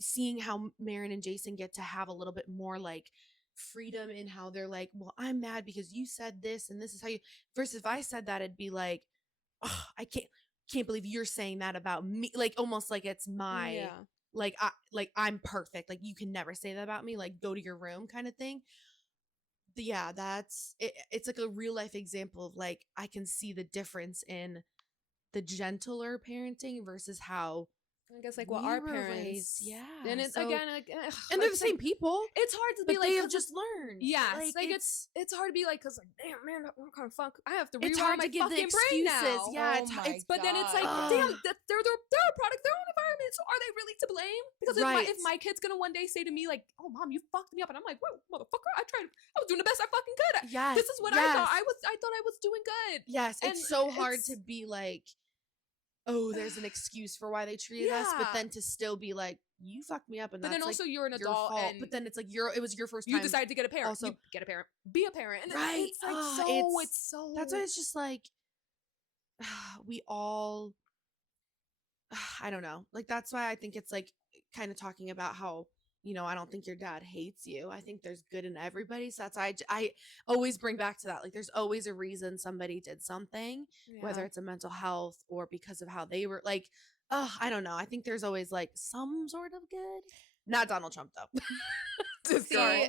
seeing how Marin and Jason get to have a little bit more like freedom in how they're like, well, I'm mad because you said this and this is how you, versus if I said that, it'd be like, oh, I can't believe you're saying that about me. Like almost like it's my I'm perfect. Like you can never say that about me. Like go to your room kind of thing. Yeah, that's it. It's like a real life example of like I can see the difference in the gentler parenting versus how I guess like we what our were parents, raised. Yeah, and it's so- again like, and they're the same people. It's hard to But be like they have 'cause just learned. yes, like it's hard to be like because like damn man, what kind of fuck I have to It's rewire hard my to give the fucking brain excuses. now. Yeah, Oh my But then it's like, God. damn, Ugh. they're a product of their own environment. So are they really to blame? Because Right. if my kid's gonna one day say to me like, "Oh, mom, you fucked me up," and I'm like, "Whoa, motherfucker, I was doing the best I fucking could. Yes, This is what yes. I thought I was doing good." Yes, And it's so hard it's- to be like, oh, there's an excuse for why they treated us, but Yeah. then to still be like, you fucked me up, and But that's then also you're an like your adult, fault. and But then it's like it was your first you time. decided to get a parent. also- You get a parent. Be a parent. And Right. it's like it's so That's why it's just like we all I don't know. Like that's why I think it's like kind of talking about how I don't think your dad hates you. I think there's good in everybody. So that's why I always bring back to that. Like there's always a reason somebody did something, whether it's a mental health or because of how they were like, I don't know. I think there's always like some sort of good. Not Donald Trump though. Sorry.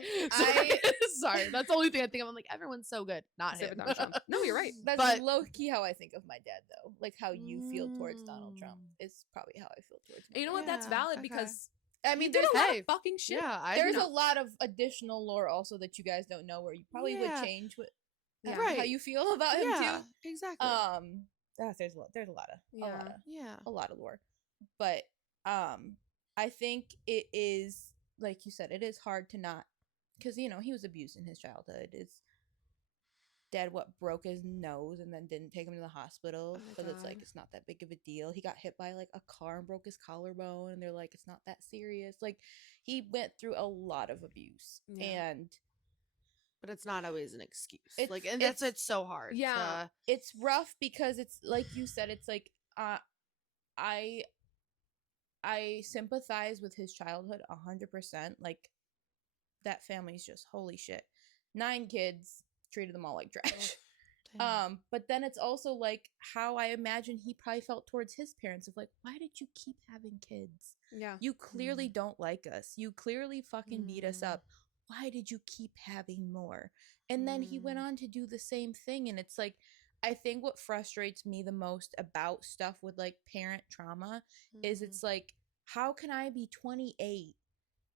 Sorry. That's the only thing I think of. I'm like, everyone's so good. Not Except him. for Donald Trump. No, you're right. That's But- low key how I think of my dad, though. Like how you feel towards Donald Trump is probably how I feel towards. And you know what? That's Yeah, valid okay. because I I mean, mean, did there's a lot hey, of fucking shit. Yeah, there's a lot of additional lore also that you guys don't know, where you probably would Yeah. change what Yeah. how Right. you feel about him yeah, too. exactly. There's a lot of yeah. a lot of lore, but I think it is like you said, it is hard to not because he was abused in his childhood. His dad broke his nose and then didn't take him to the hospital Oh my because it's like God. it's not that big of a deal. He got hit by like a car and broke his collarbone, and they're like it's not that serious. Like he went through a lot of abuse, Yeah. and But it's not always an excuse. It's- Like, and that's it's- it's so hard. Yeah. it's rough because it's like you said. It's like I sympathize with his childhood 100%. Like that family's just holy shit. 9 kids, treated them all like trash. But then it's also like how I imagine he probably felt towards his parents of like, why did you keep having kids? Yeah. You clearly don't like us. You clearly fucking beat us Mm. up. Why did you keep having more? And then he went on to do the same thing. And it's like, I think what frustrates me the most about stuff with like parent trauma is it's like, how can I be 28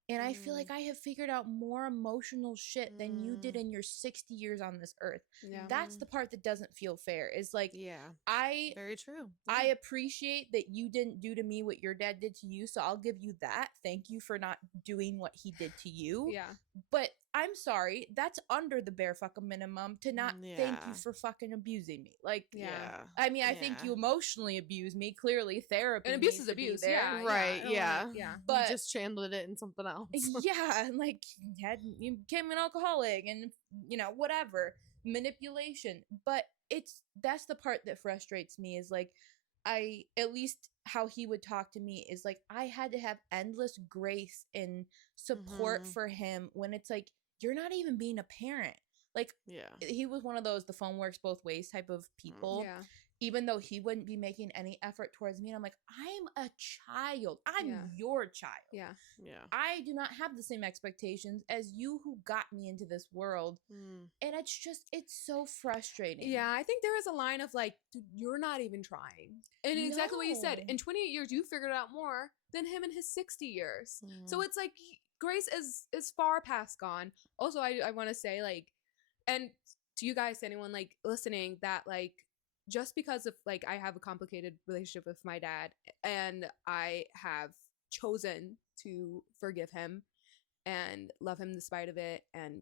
and I feel like I have figured out more emotional shit than you did in your 60 years on this earth? Yeah. That's the part that doesn't feel fair. Is like, yeah, I very true. I appreciate that you didn't do to me what your dad did to you, so I'll give you that. Thank you for not doing what he did to you. Yeah. But I'm sorry, that's under the bare fucking minimum to not thank Yeah. you for fucking abusing me. Like, Yeah. I mean, I think Yeah. you emotionally abused me. Clearly, therapy And abuse needs is to be abuse. there. Yeah. Right, I don't yeah. wanna- yeah. But You just channeled it in something else. yeah, and like you became an alcoholic, and whatever manipulation. But that's the part that frustrates me. Is like at least how he would talk to me is like I had to have endless grace and support Mhm. for him when it's like you're not even being a parent. Like Yeah. he was one of those the phone works both ways type of people. Yeah. Even though he wouldn't be making any effort towards me, and I'm like, I'm a child. I'm Yeah. your child. Yeah. Yeah. I do not have the same expectations as you who got me into this world. Mm. And it's so frustrating. Yeah, I think there is a line of like, dude, you're not even trying. And exactly what you said. No. In 28 years, you figured it out more than him in his 60 years. So it's like Grace is far past gone. Also, I want to say like, and to you guys, to anyone like listening, that like just because of like I have a complicated relationship with my dad and I have chosen to forgive him, and love him despite of it. And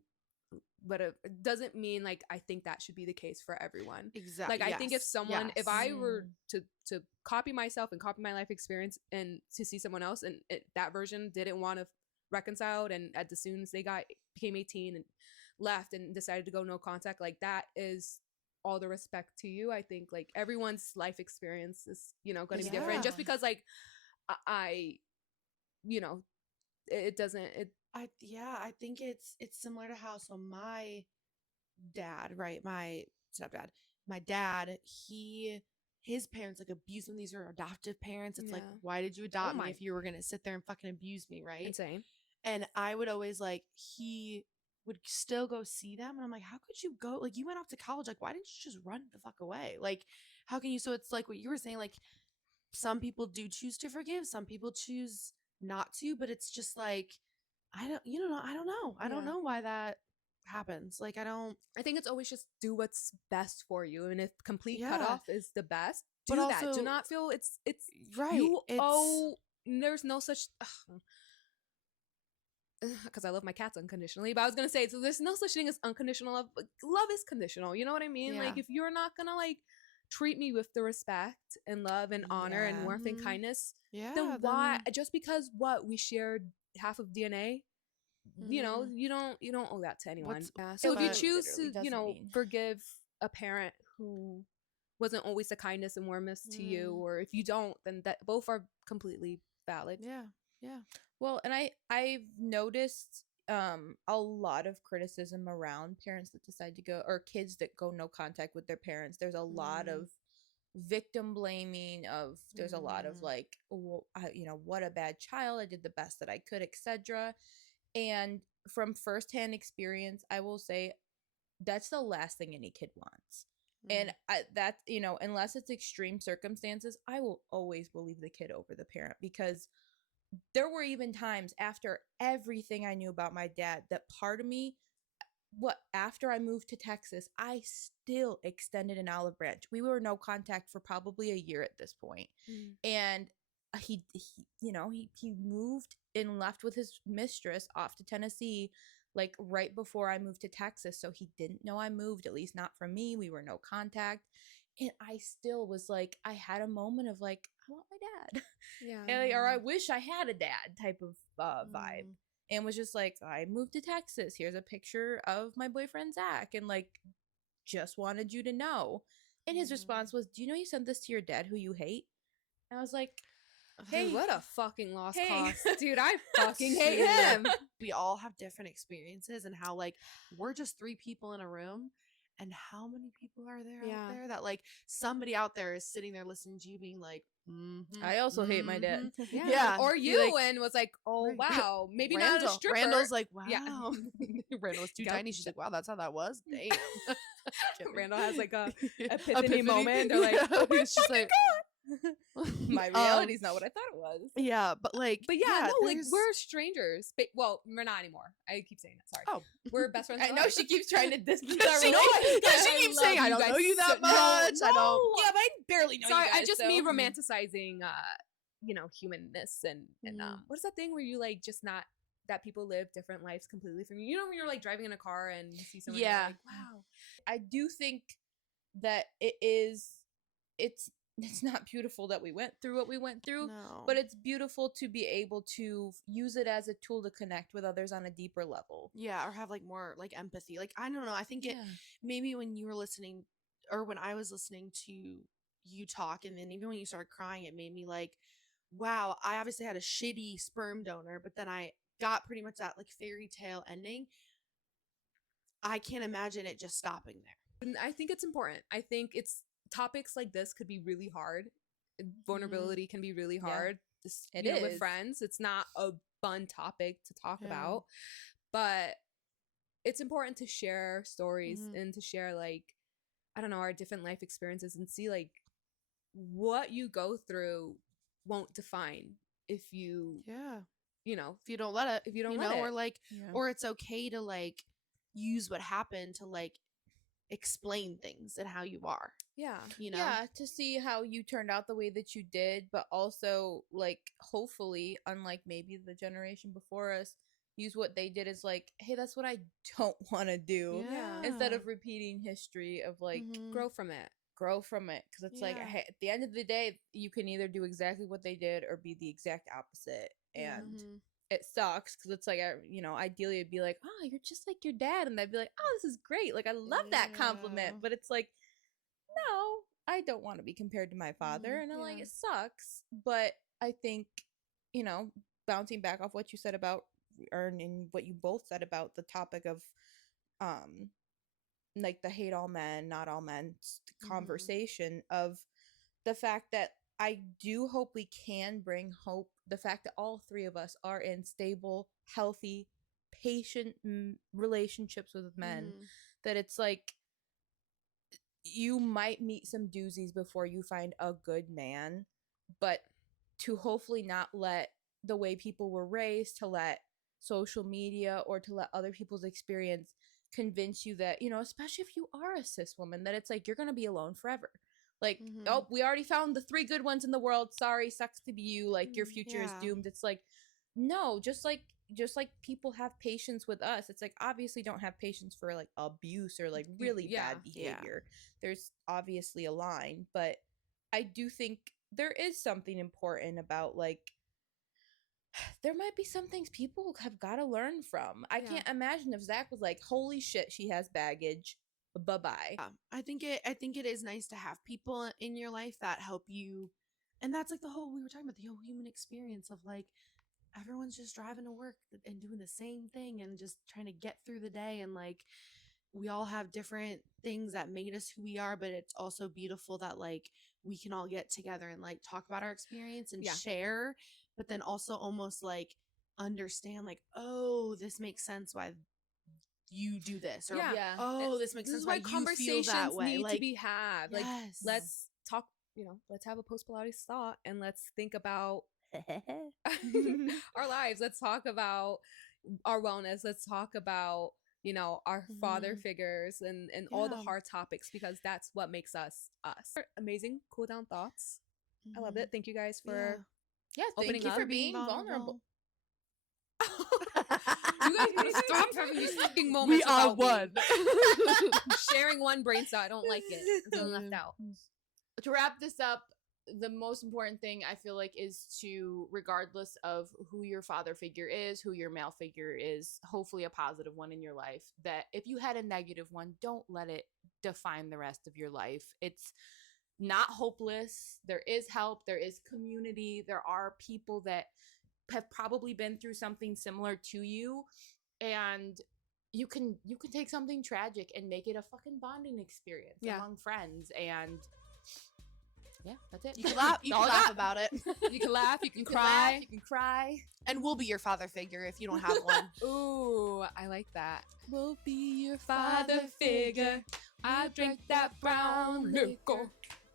but it doesn't mean like I think that should be the case for everyone. Exactly. Like I think if someone, if yes. I were to copy myself and copy my life experience and to see someone else and that version didn't want to reconcile, and as soon as they became 18 and left and decided to go no contact, like that is all the respect to you. I think like everyone's life experience is, you know, going to be different. Just because like I you know, it doesn't I think it's similar to how, so my dad, right, my stepdad, my dad, his parents like abused him. These are adoptive parents. It's like, Yeah. why did you adopt my- me if you were gonna sit there and fucking abuse me, right? insane. And I would always like, he would still go see them, and I'm like, how could you go, like, you went off to college, like, why didn't you just run the fuck away? Like, how can you? So it's like what you were saying, like, some people do choose to forgive, some people choose not to, but it's just like, I don't know. I don't Yeah. know why that happens. Like, I think it's always just do what's best for you, and if complete Yeah. cutoff is the best, do But that. Do also- not feel it's right. you it's, owe. There's no such because I love my cats unconditionally, but I was gonna say, so there's no such thing as unconditional love. Love is conditional, you know what I mean? Like Yeah. if you're not gonna like treat me with the respect and love and honor and Yeah. warmth and Mhm. kindness, yeah. then why, just because what we shared half of DNA, you know, Mhm. you don't owe that to anyone. What's- Yeah. So if you but- choose literally to, you doesn't know, mean- forgive a parent who wasn't always the kindness and warmest to you, Mm. or if you don't, then that both are completely valid. Yeah. Yeah. Well, and I've noticed a lot of criticism around parents that decide to go, or kids that go no contact with their parents. There's a lot Mm. of victim blaming of, there's a lot of Mm. like, well, you know, what a bad child, I did the best that I could, etc. And from firsthand experience, I will say that's the last thing any kid wants. And that, you know, unless it's extreme circumstances, I will always believe the kid over the parent, because there were even times after everything I knew about my dad that part of me, after I moved to Texas, I still extended an olive branch. We were no contact for probably a year at this point. Mm. And he you know, he moved and left with his mistress off to Tennessee like right before I moved to Texas, so he didn't know I moved, at least not from me. We were no contact. And I still was like, I had a moment of like, I want my dad. Yeah. And, or I wish I had a dad type of vibe. Mm. And was just like, I moved to Texas. Here's a picture of my boyfriend Zach, and like, just wanted you to know. And his response was, "Do you know you sent this to your dad, who you hate?" And I was like, Dude, "Hey, what a fucking lost hey. cause. Dude, I fucking hate Dude. him. We all have different experiences, and how like we're just 3 people in a room, and how many people are there Yeah. out there that like somebody out there is sitting there listening to you being like, I also hate my dad." Yeah. Yeah, Or be you like- and was like, oh Right. wow, maybe not a stripper. Randall's like, wow. Yeah. Randall was too Go. tiny. She's like, wow, that's how that was. Damn. Kidding. Randall has like a Epiphany. epiphany moment. They're like, oh my She's like, My reality's not what I thought it was. yeah, but like, But yeah, no, like there's- we're strangers. Well, we're not anymore. I keep saying that. Sorry. Oh. We're best friends. I for know life. she keeps trying to distance Because our she, relationship. because she I keeps love saying, I you don't guys know you that so- much. no, I don't. Yeah, but I barely know Sorry, you guys. I just so. me romanticizing, you know, humanness and Mhm. what is that thing where you like just not that people live different lives completely from you. You know when you're like driving in a car and you see someone, Yeah. you're like, wow. I do think that it's not beautiful that we went through what we went through, No. but it's beautiful to be able to use it as a tool to connect with others on a deeper level. yeah, or have like more like empathy. Like, I don't know. I think it maybe when you were listening, or when I was listening to you talk, and then even when you started crying, it made me like, wow, I obviously had a shitty sperm donor, but then I got pretty much that like fairy tale ending. I can't imagine it just stopping there. And I think it's important. I think it's topics like this could be really hard. Vulnerability can be really Yeah. hard. It You know, with is. friends, it's not a fun topic to talk Yeah. about, but it's important to share stories Mhm. and to share like, I don't know, our different life experiences and see like what you go through won't define if you, Yeah. you know, If you don't let it, if you don't you let know, it. or like, Yeah. or it's okay to like use what happened to like explain things and how you are, yeah. you know? Yeah, to see how you turned out the way that you did, but also like hopefully, unlike maybe the generation before us, use what they did as like, hey, that's what I don't want to do, instead of repeating history of like grow from it. Because it's like, hey, at the end of the day, you can either do exactly what they did or be the exact opposite, and it sucks because it's like, ideally it'd be like, oh, you're just like your dad, and I'd be like, oh, this is great, like I love that compliment, but it's like, no, I don't want to be compared to my father, and I'm like, it sucks, but I think, bouncing back off what you said about, and what you both said about the topic of like the hate all men, not all men conversation, of the fact that I do hope we can bring hope, the fact that all three of us are in stable, healthy, patient relationships with men, that it's like, you might meet some doozies before you find a good man, but to hopefully not let the way people were raised, to let social media or to let other people's experience convince you that, especially if you are a cis woman, that it's like you're gonna be alone forever. Like, oh, we already found the 3 good ones in the world, sorry, sucks to be you, like your future is doomed. It's like, no, just like people have patience with us, it's like, obviously don't have patience for like abuse or like really bad behavior. There's obviously a line, but I do think there is something important about like, there might be some things people have got to learn from. I can't imagine if Zach was like, holy shit, she has baggage, bye-bye. I think it is nice to have people in your life that help you, and that's like we were talking about the whole human experience of like, everyone's just driving to work and doing the same thing and just trying to get through the day, and like, we all have different things that made us who we are, but it's also beautiful that like we can all get together and like talk about our experience and share, but then also almost like understand like, oh, this makes sense why you do this, or oh, this makes sense why you feel that way. Need like, to be had. Like, let's talk. Let's have a post Pilates thought, and let's think about our lives. Let's talk about our wellness. Let's talk about our father figures and all the hard topics, because that's what makes us us. Amazing cool down thoughts. I love it. Thank you guys for thank you for being vulnerable. You guys need to stop having these fucking moments. We are one. Sharing one brain cell. I don't like it. I'm feeling left out. To wrap this up, the most important thing I feel like is to, regardless of who your father figure is, who your male figure is, hopefully a positive one in your life, that if you had a negative one, don't let it define the rest of your life. It's not hopeless. There is help. There is community. There are people that have probably been through something similar to you, and you can take something tragic and make it a fucking bonding experience among friends. And that's it. You can laugh. You can laugh about it. You can laugh. You can cry. You can cry. And we'll be your father figure if you don't have one. Ooh, I like that. We'll be your father figure. I drink that brown liquor.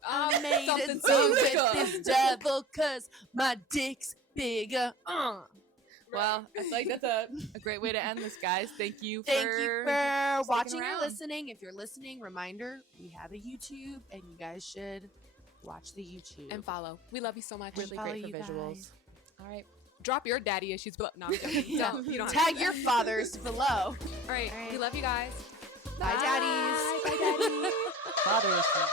I made a deal with this devil 'cause my dick's bigger. Well, I feel like that's a great way to end this, guys. Thank you for watching or listening. If you're listening, reminder, we have a YouTube, and you guys should watch the YouTube. And follow. We love you so much. Really great for visuals. Guys. All right. Drop your daddy issues below. No, I'm joking. You don't Tag your fathers below. All right. We love you guys. Bye, daddies. Bye, daddy. Father issues.